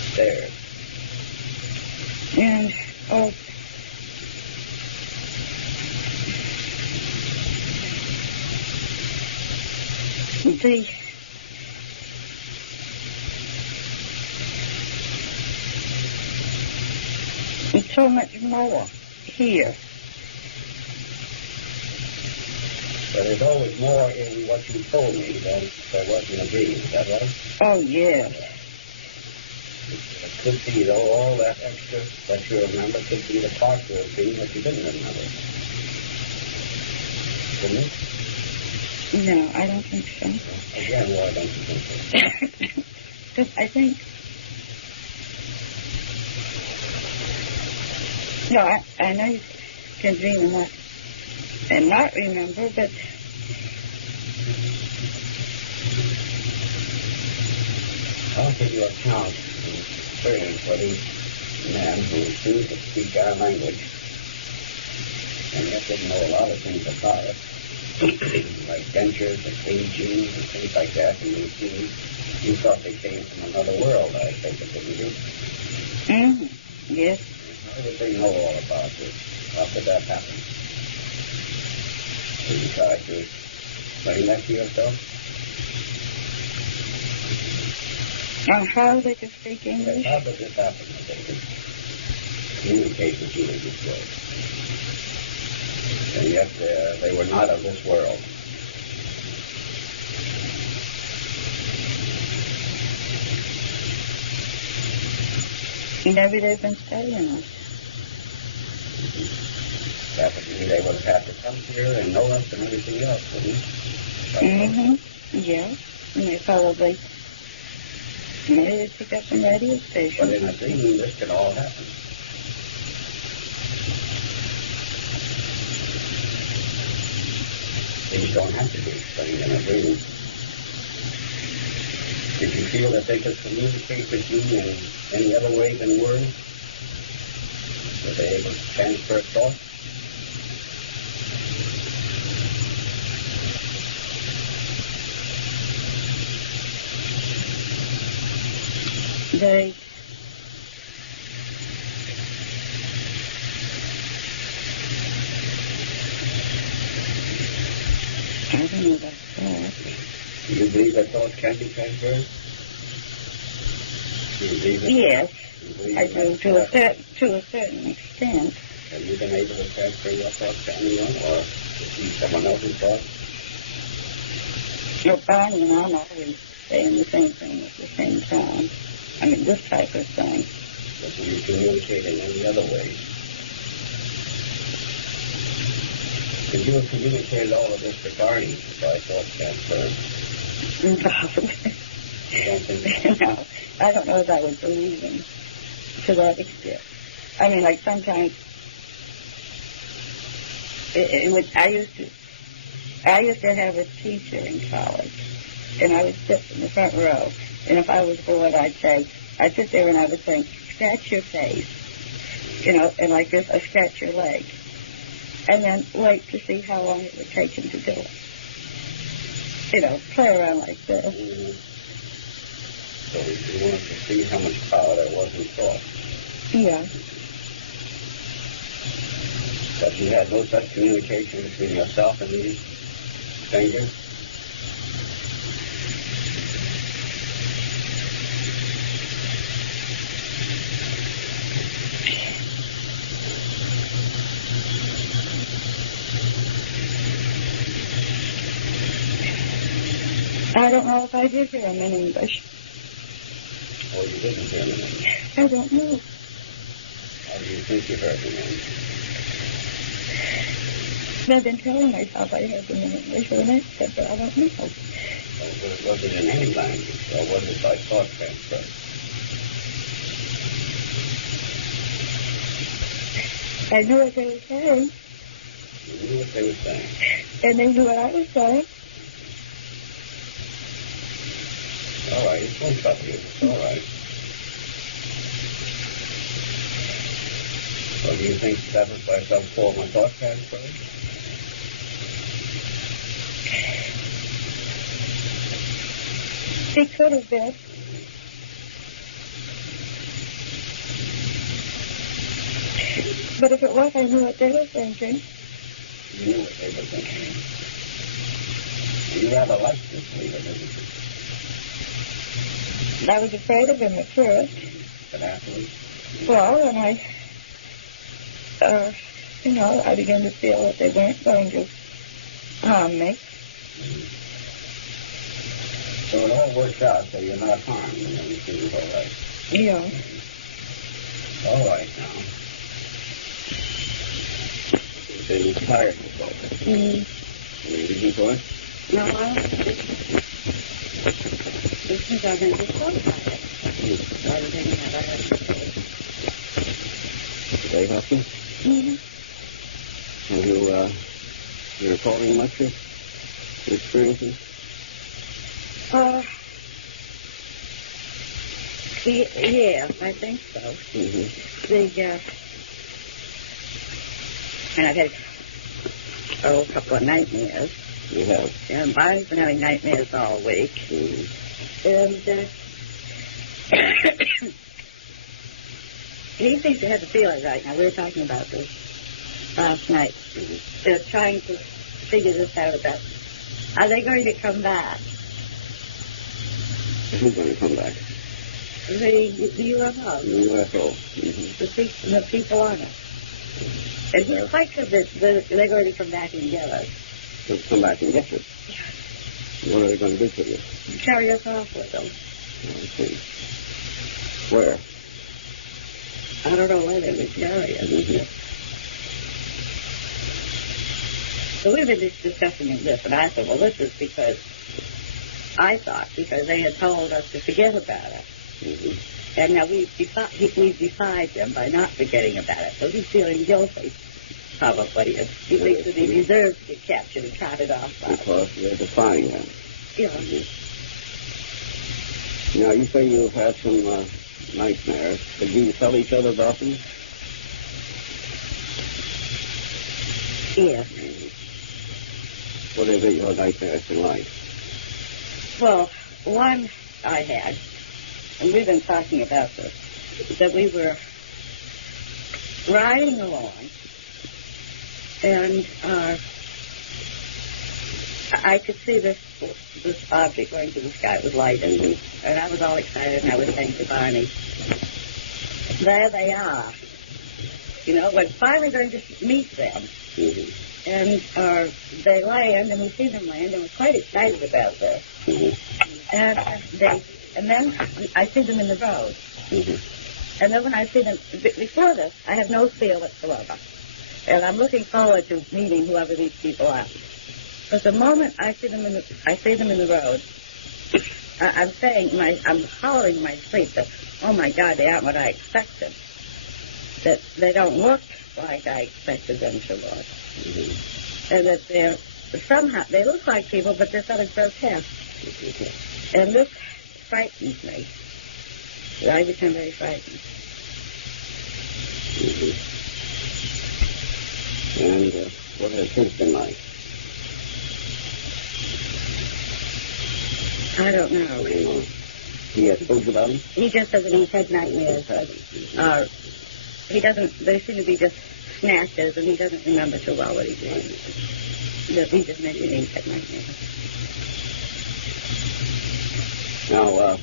stairs. And, it's so much more here. But there's always more in what you told me than there was in a dream. Is that right? Oh, yes. It could be, though, all that extra that you remember could be the part of a dream that you didn't remember. Didn't it? No, I don't think so. Again, why don't you think so? Because I think... No, I know you can dream and not remember, but... I'll give you a account of experience with each man who refused to speak our language, and yet didn't know a lot of things about it, like dentures and aging and things like that, and you thought they came from another world, I think, didn't you? Mm-hmm. Yes. How did they know all about this? How could that happen? Did you try to explain that to yourself? On how they could speak English? How did this happen that they could communicate with you in this way? And yet they were not of this world. Maybe they've been studying us. That would mean they would have had to come here and know us and everything else, wouldn't it? Yeah. And they probably maybe pick up some radio But stations. in a dream, this could all happen. Things don't have to be explained in a dream. Did you feel that they could communicate with you in any other way than words? Were they able to transfer thoughts? They I don't know about that. Do you believe that thoughts can be transferred? Do you believe that? Yes, You believe I that do to a certain extent. Have you been able to transfer your thoughts to anyone or to see someone else's thoughts? Well, Barney and I'm always saying the same thing at the same time. I mean, this type of thing. But do you communicate in any other way? Could you have communicated all of this to Barney by thought transfer? Impossible. You don't think so? No, I don't know if I would believe him to that extent. I mean, like sometimes it would. I used to have a teacher in college, and I would sit in the front row, and if I was bored, I'd sit there and I would say, scratch your face, and like this, I scratch your leg, and then wait to see how long it would take him to do it. Play around like this. Mm-hmm. So you wanted to see how much power there was in thought. Yeah. But you had no such communication between yourself and these strangers? I don't know if I did hear him in English. Or you didn't hear them in English? I don't know. How do you think you heard them in English? I've been telling myself I heard them in English with an accent, but I don't know. Was it in any language, or was it by thought transfer? I knew what they were saying, You knew what they were saying. and they knew what I was saying. All right, it won't trouble you. It's all right. So do you think that was by some form of thought transfer? It could have been. But if it was, I knew what they were thinking. You knew what they were thinking. You rather liked this leader, didn't you? I was afraid of him at first. But afterwards? Well, and I began to feel that they weren't going to harm me. So it all worked out, so you're not harmed and everything is all right. Yeah. All right now. You've been tired before. Mm. Any reason for it? No, because I've been just so tired. Everything that I had to say. Did they help you? Mm-hmm. Have you recalling much of your experiences? Yeah, I think so. Mm-hmm. And I've had a couple of nightmares. You have? Yeah, I've been having nightmares all week. Mm-hmm. And he seems to have the feeling right now. We were talking about this last night. Mm-hmm. They're trying to figure this out about, are they going to come back? Who's going to come back? The UFO. The UFO. Mm-hmm. The people on it. And he's quite sure that they're going to come back and get us. They'll come back and get you. What are they going to do to you? Carry us off with them. I see. Where? I don't know where they would carry us. Mm-hmm. So we've been discussing this, and I said, well, this is because they had told us to forget about it. Mm-hmm. And now we've defied them by not forgetting about it. So he's feeling guilty, probably. And he thinks that he deserves to get captured and carted off. Because we're defying them. Yeah. Mm-hmm. Now, you say you've had some nightmares. Did you tell each other about them? Yes. What are your nightmares been like? Well, one I had, and we've been talking about this, that we were riding along, and I could see this object going through the sky. It was light, and I was all excited, and I was saying to Barney, there they are. You know, we're finally going to meet them. Mm-hmm. And they land, and we see them land, and we're quite excited about this. Mm-hmm. And then I see them in the road. Mm-hmm. And then when I see them, before this, I have no fear whatsoever. And I'm looking forward to meeting whoever these people are. But the moment I see them in the road, I'm hollering in my sleep that, oh my God, they aren't what I expected. That they don't look like I expected them to look. Mm-hmm. And that they look like people, but they're sort of grotesque. Mm-hmm. And this frightens me. I become very frightened. Mm-hmm. And what has his been like? I don't know. He has told you about him? He just says that he's had nightmares. He doesn't, they seem to be just snatches, and he doesn't remember too well what he did. He just mentioned he's had nightmares. Now,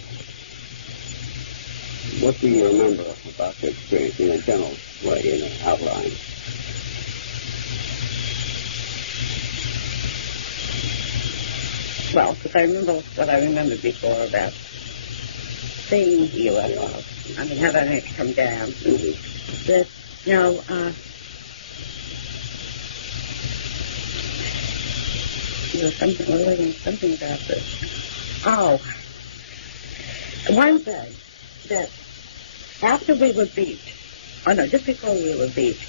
what do you remember about the experience in a general way, in an outline? Well, because I remember what I remembered before about seeing UFOs. I mean, having it come down. Mm-hmm. That, there was something about this. Oh, one thing, that after we were beached, just before we were beached,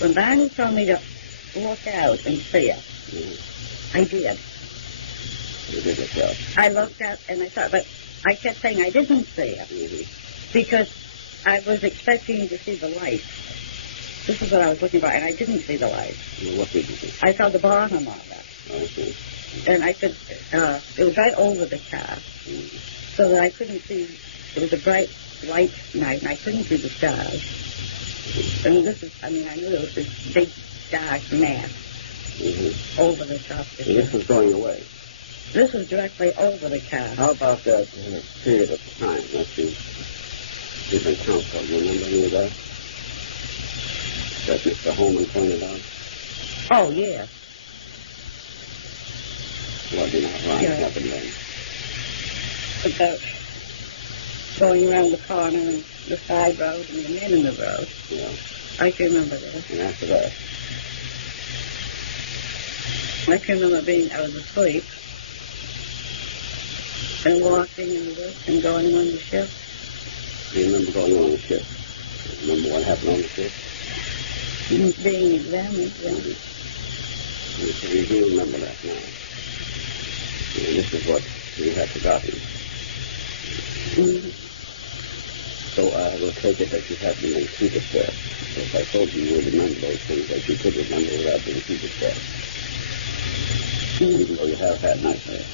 when Barney told me to look out and see it, I did. You did it, yeah. I looked out and I thought, but I kept saying I didn't see it because I was expecting to see the light. This is what I was looking for, and I didn't see the light. Well, what did you see? I saw the bottom of it. I see. And I could, it was right over the car, so that I couldn't see, it was a bright light night, and I couldn't see the stars. And I knew there was this big dark mass over the top of the car. This was going away. This was directly over the car. How about that period of time that you've been counseled? You remember any of that? That Mr. Holman pointed out? Oh, yes. Well, you know, what happened then? About going around the corner and the side road and the men in the road. Yeah. I can remember that. And after that? I can remember I was asleep and walking in the woods and going on the ship. You remember going on the ship? Remember what happened on the ship? Being examined, yeah. So you do remember that now. And this is what you had forgotten. Mm-hmm. So I will take it that you have been in secret there. If I told you would remember those things that you could remember without being secret there. Even though you have had nightmares.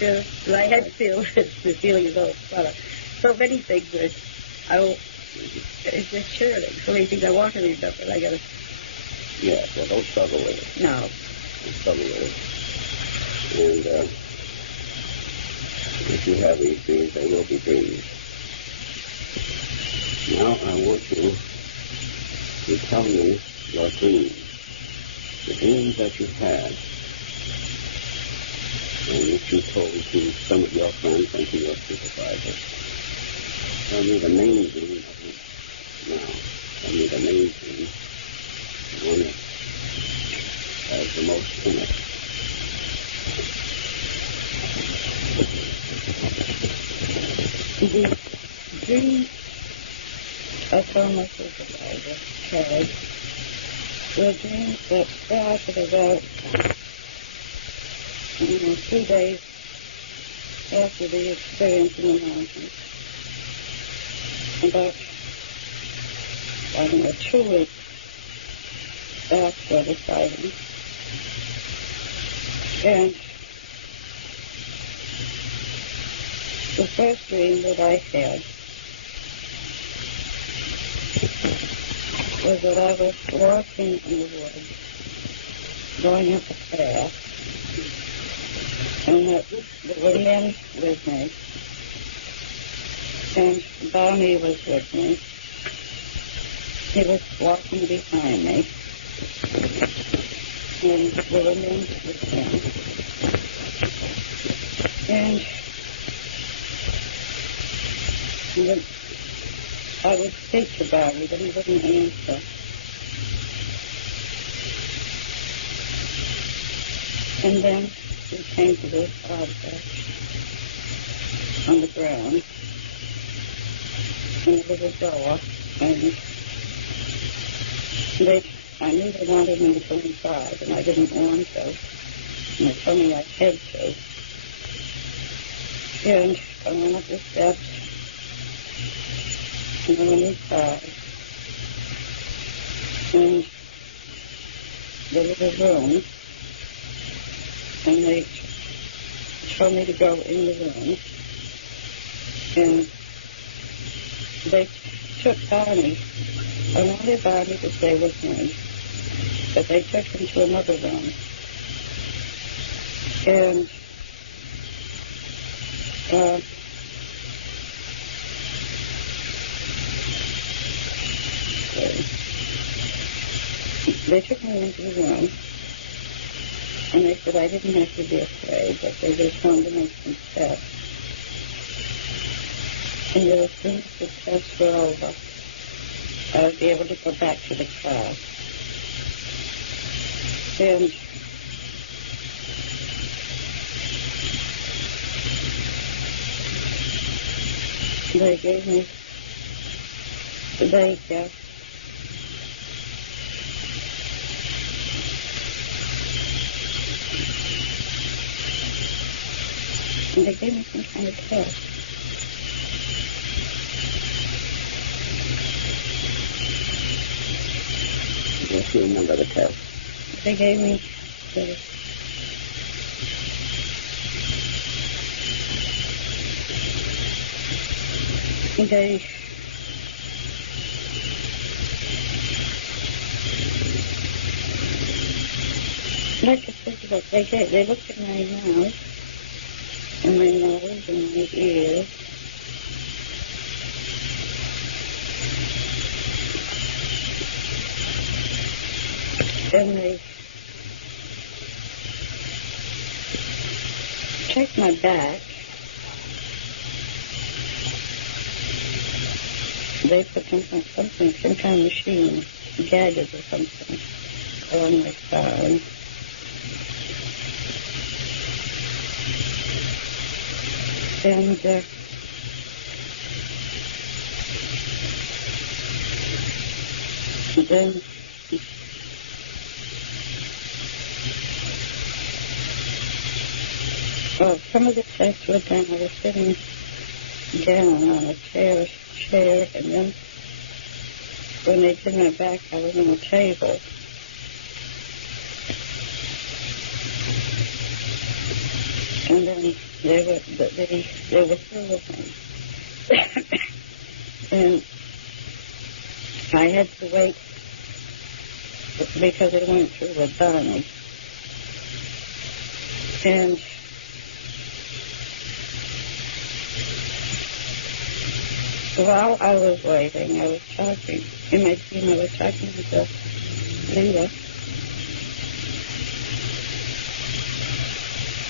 Yeah, well, I had the feeling of those so many things which it's just churning. So many things I want to remember, and I gotta. Yeah, well, don't struggle with it. No. Don't struggle with it. And if you have these dreams, they will be dreams. Now I want you to tell me your dreams. The dreams that you had, and which you told to some of your friends and to your supervisor. Tell me the main dream of it now. Tell me the main dream. One has the most in it. The dream I told my supervisor, Carrie, were dreams that started about 2 days after the experience in the mountains. About, 2 weeks after the sighting. And the first dream that I had was that I was walking in the woods, going up a path, and that there were men with me, and Barney was with me. He was walking behind me, and there were men with him. And I would speak to Barney, but he wouldn't answer. And then we came to this object on the ground, and there was a door, and I knew they wanted me to go inside, and I didn't want to, and they told me I had to. And I went up the steps, and I went inside, and there was a room, and they told me to go in the room, and they took Barney. I wanted Barney to stay with me, but they took him to another room, and they took me into the room, and they said I didn't have to be afraid, but they just wanted to make some steps. And as soon as the steps were over, I would be able to go back to the car. And they gave me the daycare. And they gave me some kind of test. Yes, you remember the test. They gave me the like I said, they looked at my mouth and my nose and my ears. And they checked my back. They put some kind of machine, gadget or something, on my spine. And then some of the tests were done. I was sitting down on a chair, and then when they did my back, I was on a table. And then they were through with me. And I had to wait because it went through with Barney. And while I was waiting, I was talking. In my dream, I was talking to Linda.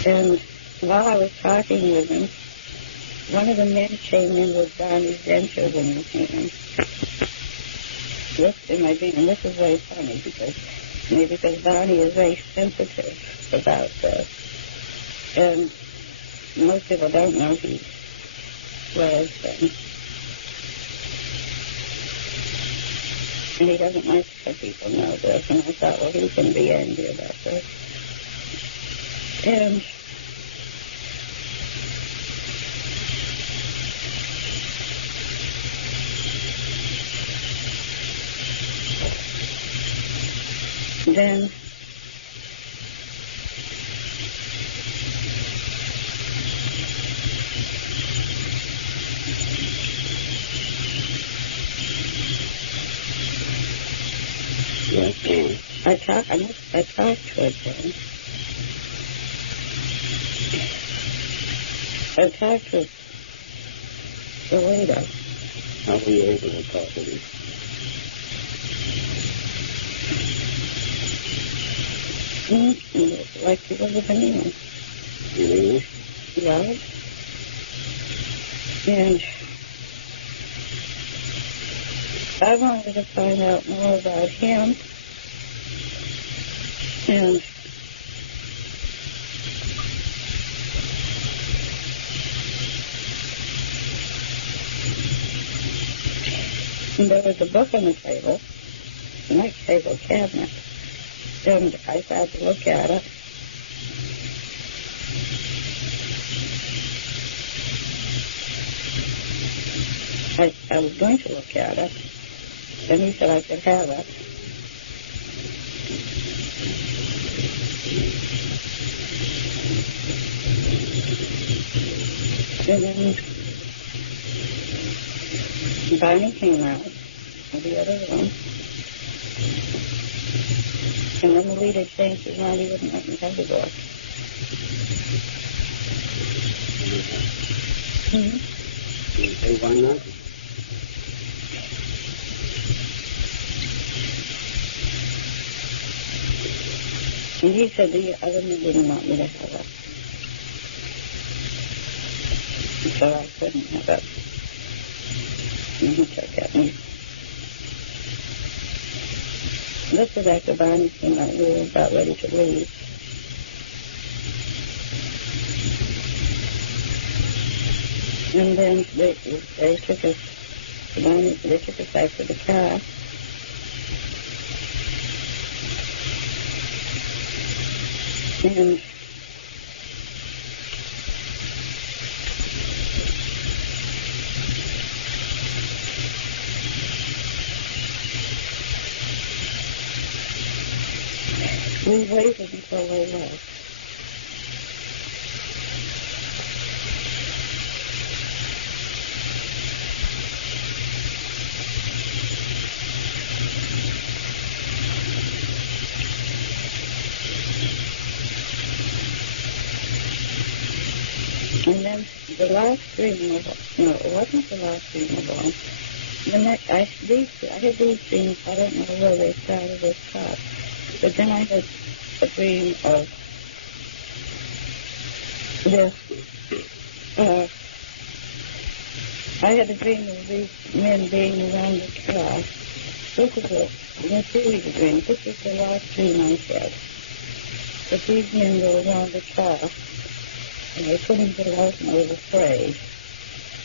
And while I was talking with him, one of the men came in with Barney's dentures in his hand. This in my dream, and this is very funny because because Barney is very sensitive about this. And most people don't know he wears them. And he doesn't like for people to know this. And I thought, well, he's going to be angry about this. And then I talked to it then. I talked to the waiter. How were you able to talk to him? Like he was a Canadian. In English? Yeah. And I wanted to find out more about him. And there was a book on the table, a nice table cabinet. And I tried to look at it. I was going to look at it, and he said I could have it. And then Barney came out of the other room. And then the leader changed his mind. He wouldn't let me have the book. Mm-hmm. Hey, why not? And he said the other man didn't want me to have it. So I couldn't have it. And he took it. And this was after Barney came out. We were about ready to leave. And then they took us back to the car. And we waited until they left. And then the last dream of no, it wasn't the last dream of all. The next, I had these dreams. I don't know where they started or stopped. But then I had a dream of this. I had a dream of these men being around the car. This is a series of dreams. This is the last dream I had. But these men were around the car. And I couldn't get out, and I was afraid.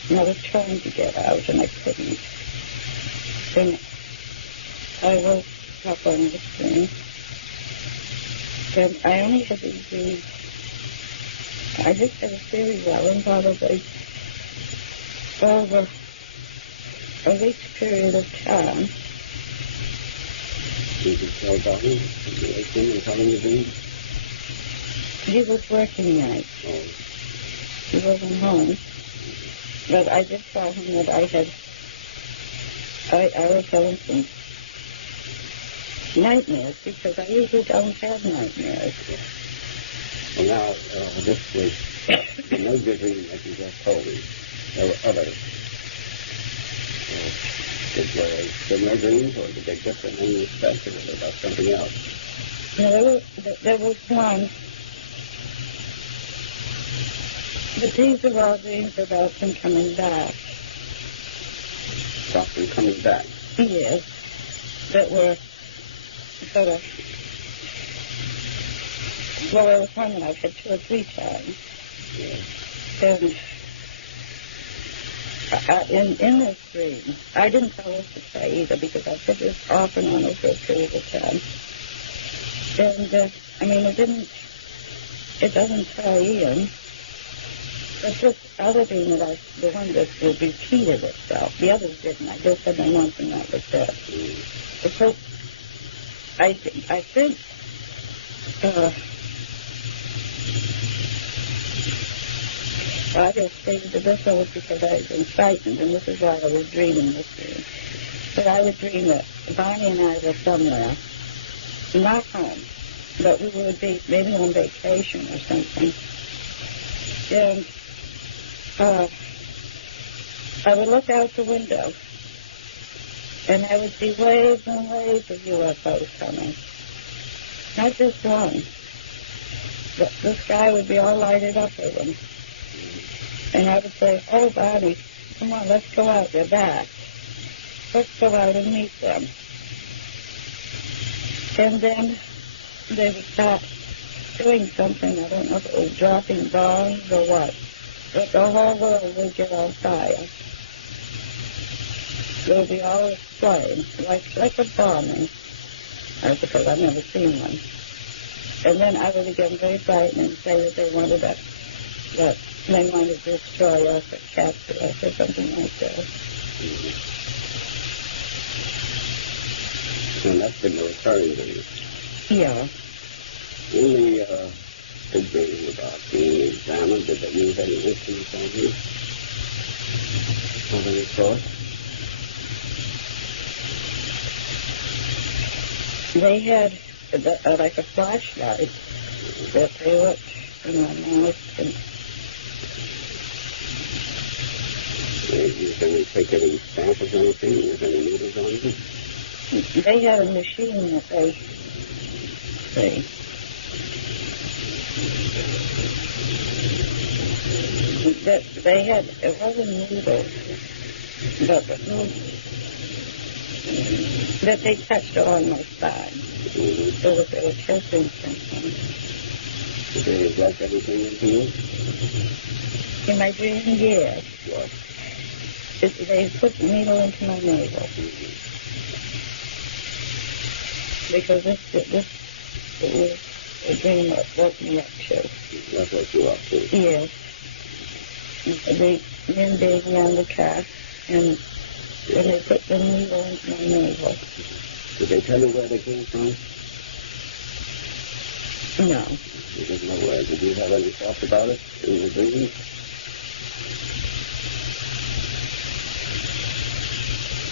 And I was trying to get out, and I couldn't. And I woke up on the screen. And I only had these dreams. I just had a series of them, probably over a week's period of time. Did you tell Barney? Did you wake him and tell him the dream? He was working nights. Oh. He wasn't home. But I did tell him that I was having some nightmares, because I usually don't have nightmares. Well, now, this was the major dream that you just told me. There were others. Did there were similar dreams, or did they differ in any respect, or was it about something else? No, there was one. But these are all dreams about them coming back. About them coming back? Yes. That were sort of Well, there was one that I've had 2 or 3 times. And in this dream, I didn't tell her to say either because I put this off and on over a period of time. And, it doesn't tell Ian. But this other dream the one that repeated itself, the others didn't. I just said my once and that was it. Because I think, I just stated that this was because I was frightened, and this is why I was dreaming this dream. But I would dream that Barney and I were somewhere, not home, but we would be maybe on vacation or something. And I would look out the window, and I would see waves and waves of UFOs coming. Not just one. The sky would be all lighted up with them. And I would say, oh, Barney, come on, let's go out. They're back. Let's go out and meet them. And then they would start doing something. I don't know if it was dropping bombs or what. But the whole world would get on fire. They would be all exploding, like a bombing. I suppose I've never seen one. And then I would get very frightened and say that they wanted that they wanted to destroy us or capture us or something like that. And that's been recurring to you. Yeah. In the big dream about being examined, did they use any instruments on you? Of any sort? They had like a flashlight that they looked in my mouth. And Can you take any samples or anything? Is any needles on you? they had a machine that they had, it wasn't needles, but that they touched on my spine. So that they were testing something. Did they inject anything into you? In my dream, yes. What? They put the needle into my navel. Because this was a dream that woke me up to. That's what you up to? Yes. The men being on the car, and when they put the needle into my navel. Did they tell you where they came from? No. You didn't know where. Did you have any thoughts about it in the dream?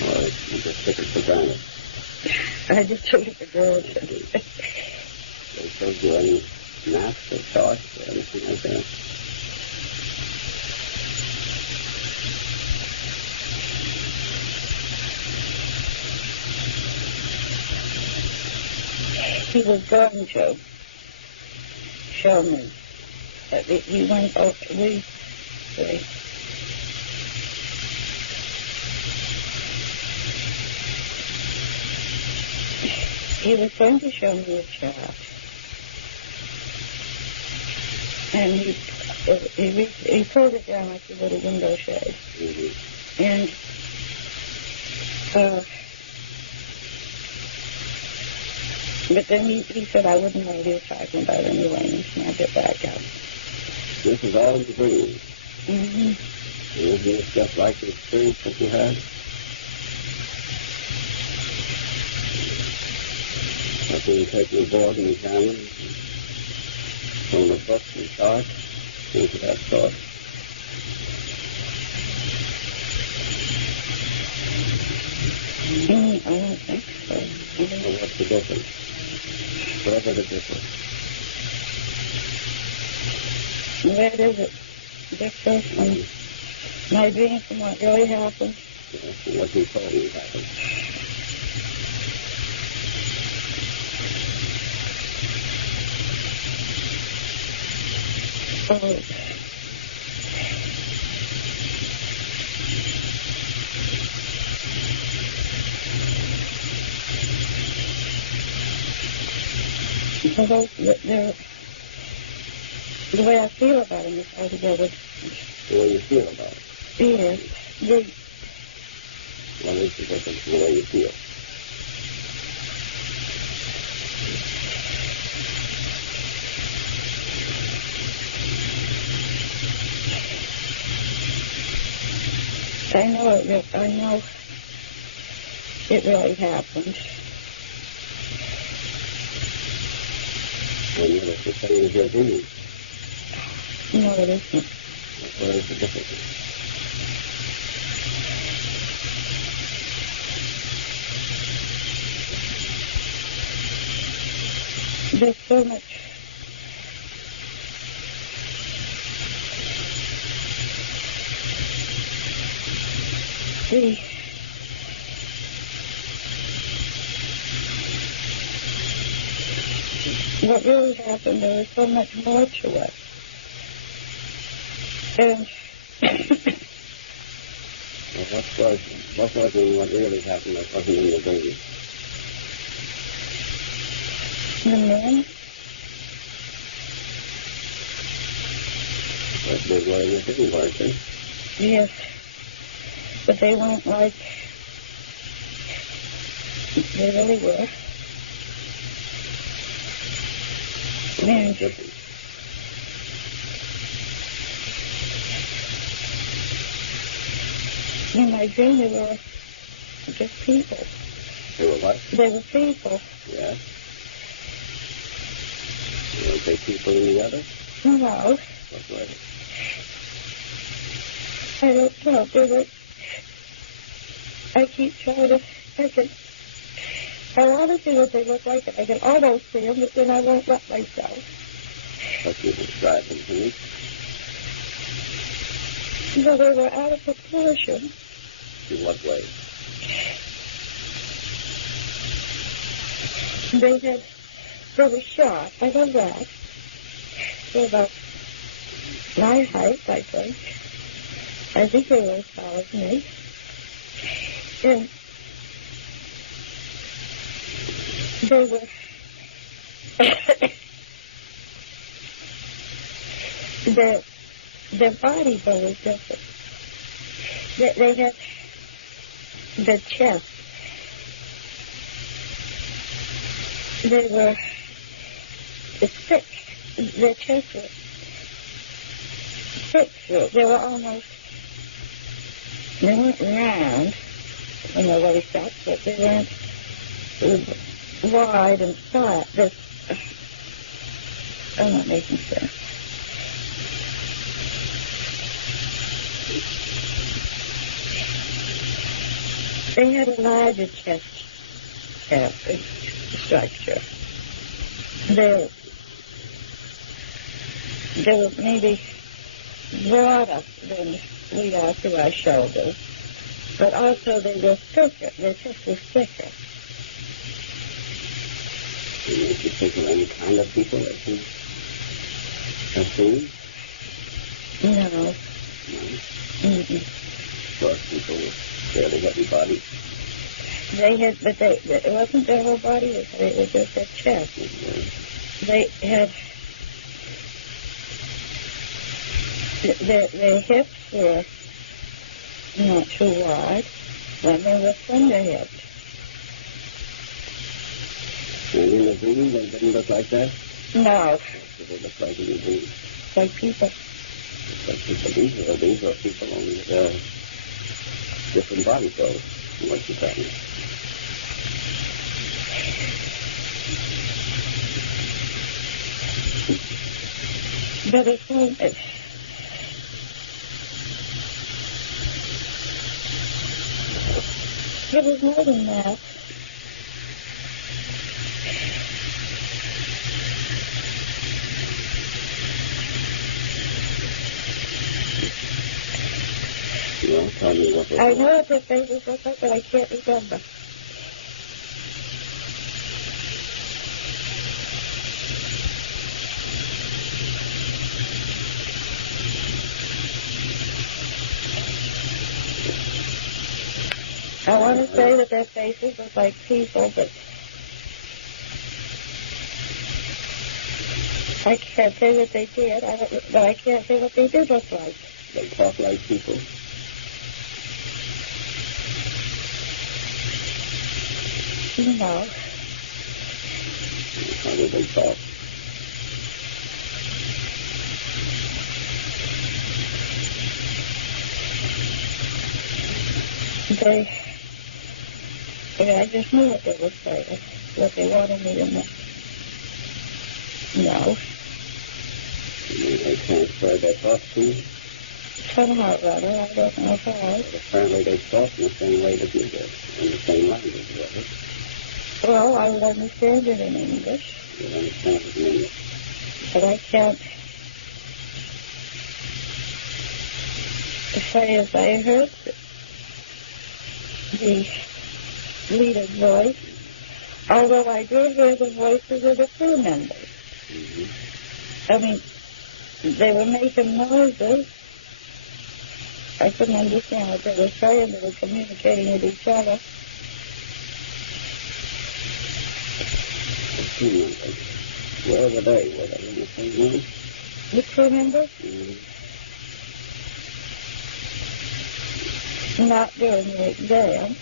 Or you just took it for granted? I just took it for granted. They showed you any maps or charts or anything like that? He was going to show me. He went over. He was going to show me a chart. And he pulled it down like a little window shade. Mm-hmm. And but then he said I wouldn't know what he was talking about anyway, and snapped it back out. This is all in the dream. Mm-hmm. Isn't this just like the experience that you had? After you take your board and examine from the books and charts, things of that sort. I don't think so. Well, what's the difference? Whatever the difference. Where does it differ from my dream from what really happened? Yes, and what you told me happened. Because The way I feel about him is hard to go with. The way you feel about it. Yes. What is the difference in the way you feel? I know it really happened. I know that's the same as your dream. No, it isn't. What is the difference? There's so much. What really happened, there was so much more to it. And well, what really happened that wasn't in the dream? the men, But they were in the dream, weren't they? yes, but they weren't like they really were. And Different. in my dream, they were just people. They were what? They were people. Yeah. Weren't they people in the other? No, What were they? I don't know. They were. I keep trying to. I want to see what they look like, and I can almost see them, but then I won't let myself. What you described them to me? So they were out of proportion. In what way? They were short. I know that. They were about my height, I think. I think they were as tall as me. And they were their bodies were different. They had the chest. They were thick. Their chest was thick. They were almost, they weren't round in the waist up, but they weren't wide and flat. I'm not making sense. They had a larger chest structure. They were maybe broader than we are to our shoulders, but also they were thicker. Their chest was thicker. Did you think of any kind of people that you have seen? No. No. Mm-mm. Short people with fairly heavy bodies. They had, but it wasn't their whole body, it was just their chest. They had, their hips were not too wide, and they were slender hips. And in the dream, they didn't look like that? No, So they look like in the dream. like people. Like people, these are people only different body clothes. What you tell me? But it was, it was more than that. No, tell me what they I were. know what their faces look like, but I can't remember. I want to say that their faces look like people, but I can't say what they did, but I can't say what they did look like. They talk like people. No. How do they talk? I just knew what they were saying, what they wanted me to know. No. They transfer their thoughts to you? Somehow or other, I don't know how. Apparently they talk in the same way that you do, in the same language, rather. Well, I would understand it in English. You understand it in English. But I can't say as I heard the leader's voice, although I do hear the voices of the crew members. Mm-hmm. I mean, they were making noises. I couldn't understand what they were saying. They were communicating with each other. The crew members. Where were they? Were they in the same room? The crew members? Mm-hmm. Not during the exam,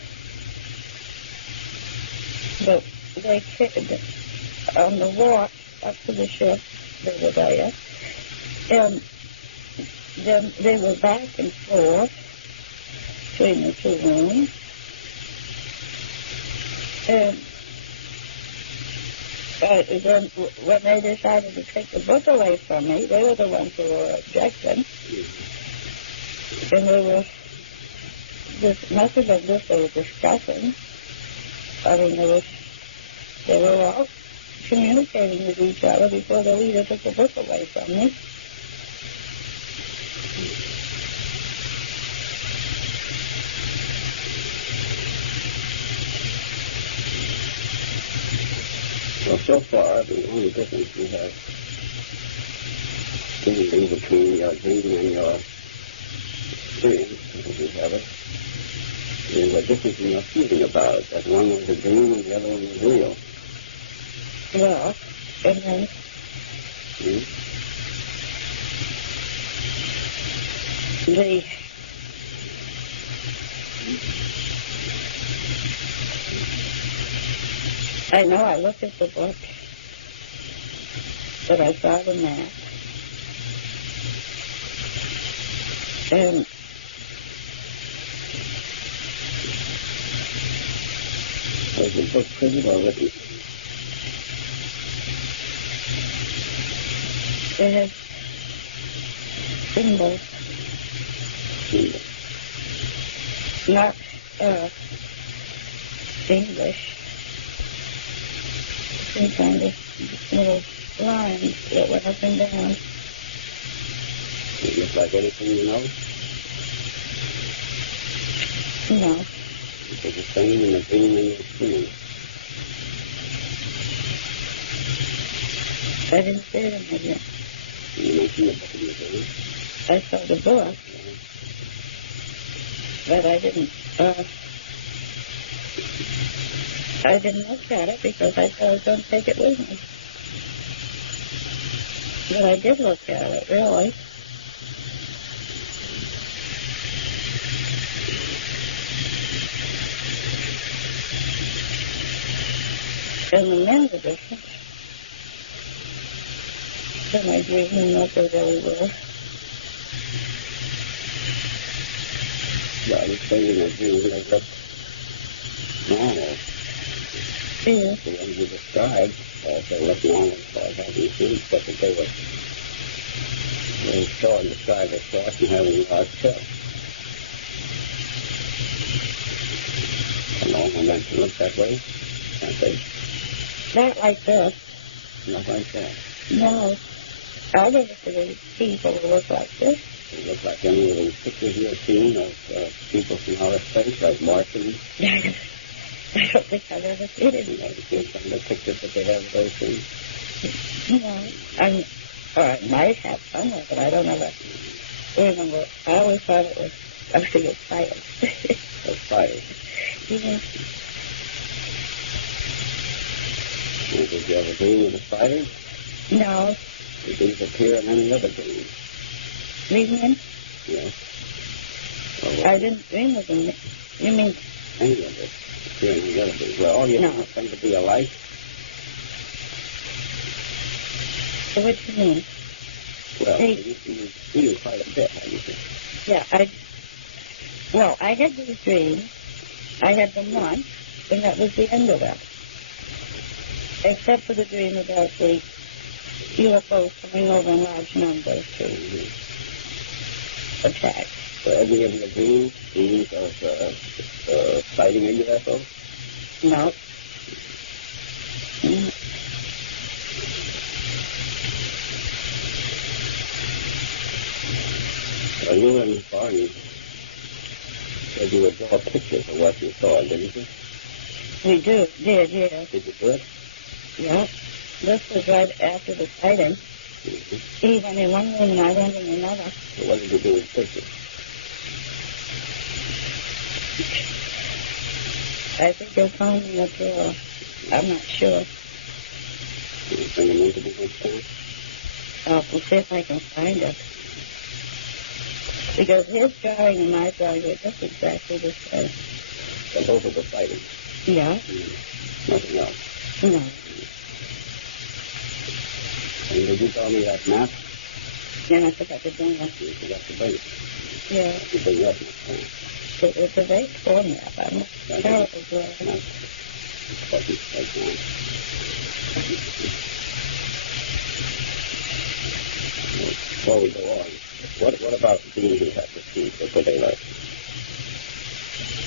but they kicked on the walk up to the ship. They were there, and then they were back and forth between the two rooms, and then when they decided to take the book away from me, they were the ones who were objecting, and they were. This must have been this they were discussing. I mean, they were all communicating with each other before the leader took the book away from me. Well, so far, the only difference we have seemingly between your dream and your experience, as you have it, is a difference in your feeling about it. That one was a dream and the other one was real. Well, and then I know I looked at the book, but I saw the map, and was the book printed or written? it has symbols, not English. Some kind of little lines that went up and down. It looks like anything you know? No. It was the same in the dream and the experience. I didn't see it in the dream. You mentioned the book in the dream. I saw the book, but I didn't look at it because I thought I was going to take it with me. But I did look at it, really. And the men were different than I dreamed and what they really were. Well, I would say in a dream they looked normal. Yeah. The ones you described also looked normal as far as I can see, except that they were very short and described as short and having a large chest. A normal man can look that way, can't they? Not like this. Not like that. No. I never seen people who look like this. They look like any of those pictures you've seen of people from outer space, like Martians. I don't think I've ever seen it. You haven't seen some of the pictures that they have of those things? No. Or I might have somewhere, but I don't ever remember. I always thought it was, I was thinking spiders. Or spiders. Yeah. Did you ever dream of the spiders? No. Did these appear in any other dream? These men? Yes. I didn't dream of them. You mean? Any of it appear in any other dream? Well, all your dreams tend to be alike. So what do you mean? Well, you dream quite a bit, haven't you? Yeah, I had these dreams. I had them once, and that was the end of it. Except for the dream about the UFOs coming over in large numbers to attack. So any of your dreams of sighting a UFO? No. Well, you and Barney said you would draw pictures of what you saw, didn't you? We did, yeah. Did you do it? Yeah. This was right after the sighting. He went in one room and I went in another. So what did you do with pictures? I think they found in the drawer. I'm not sure. Did you bring them into the next time? We'll see if I can find it. Because his drawing and my drawing were just exactly the same. So both of the sightings? Yeah. Nothing else? No. And did you tell me that map? Then I forgot to bring it. You forgot to bring it. Yeah. You bring that next time. It's a very poor map. I'm a terrible drawer. What you said now. Before we go on, what about the dream you had to see for daylight?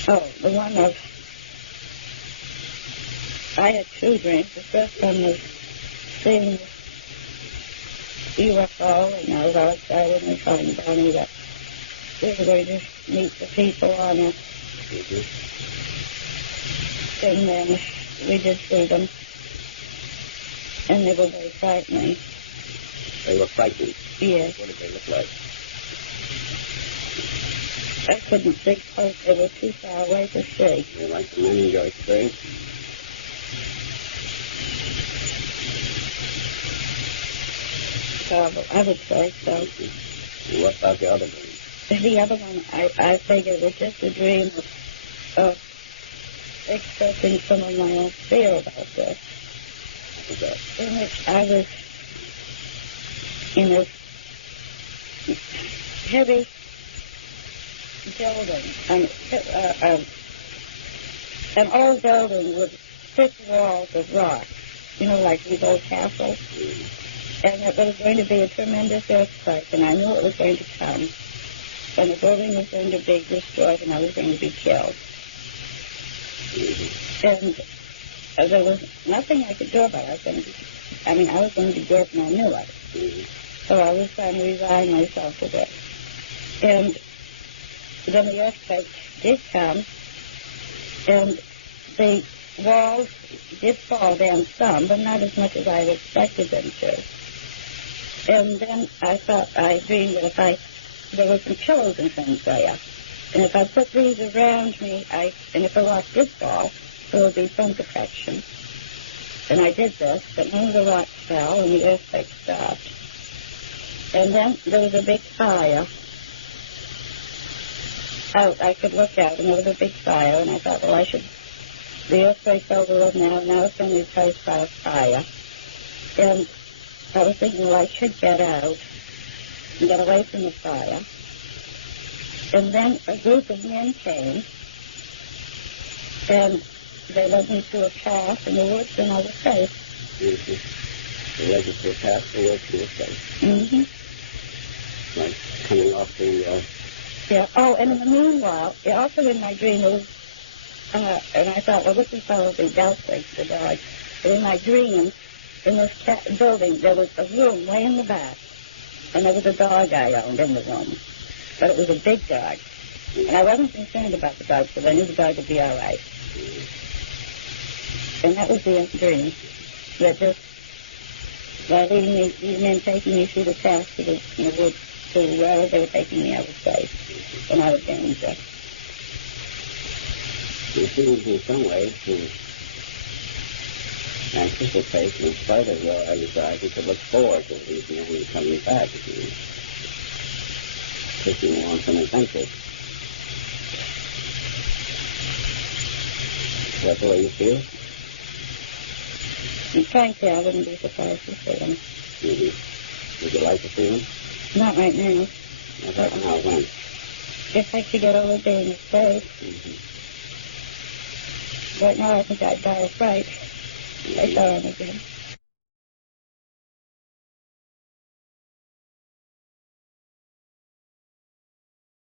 Oh, the one of... I had two dreams. The first one was seeing UFO, and I was outside and they told Barney that we were going to meet the people on it. And then we did see them, and they were very frightening. They were frightening? Yes. What did they look like? I couldn't see close. They were too far away to see. They were like the men in your experience? I would say so. And what about the other dream? The other one, I figured was just a dream of expressing some of my own fear about this. What was that? In which I was in a heavy building, an old building with thick walls of rock, like these old castles. And it was going to be a tremendous earthquake, and I knew it was going to come. And the building was going to be destroyed, and I was going to be killed. And there was nothing I could do about it. I was going to do it, and I knew it. So I was trying to resign myself to it. And then the earthquake did come, and the walls did fall down some, but not as much as I had expected them to. And then I dreamed that there were some pillows and things there. And if I put these around me, and if the rock did fall, there would be some protection. And I did this, but none of the rocks fell, and the earthquake stopped. And then there was a big fire. I could look out, and there was a big fire, and I thought, well, the earthquake's over with now it's going to be replaced by a fire. And I was thinking, well, I should get out and get away from the fire. And then a group of men came, and they led me through a path in the woods, and I was safe. They led you through a path in the woods, and you were safe. Like coming off the... Yeah. Oh, and in the meanwhile, also in my dream, it was, and I thought, well, this is probably Delphic, the dog. But in my dream, in this building, there was a room way in the back, and there was a dog I owned in the room. But it was a big dog. And I wasn't concerned about the dog, because I knew the dog would be all right. And that was the dream. That just, by leading me, these men taking me through the path to the woods, to wherever they were taking me, I was safe. And I was danger. It seems in some ways to Anticipation is part of your anxiety to look forward to these men coming back. If you want some adventure. Is that the way you feel? Frankly, I wouldn't be surprised to see them. Mm-hmm. Would you like to see them? Not right now. Not right now, when? If I could get over being afraid. Mm-hmm. Right now, I think I'd die of fright. I saw him again.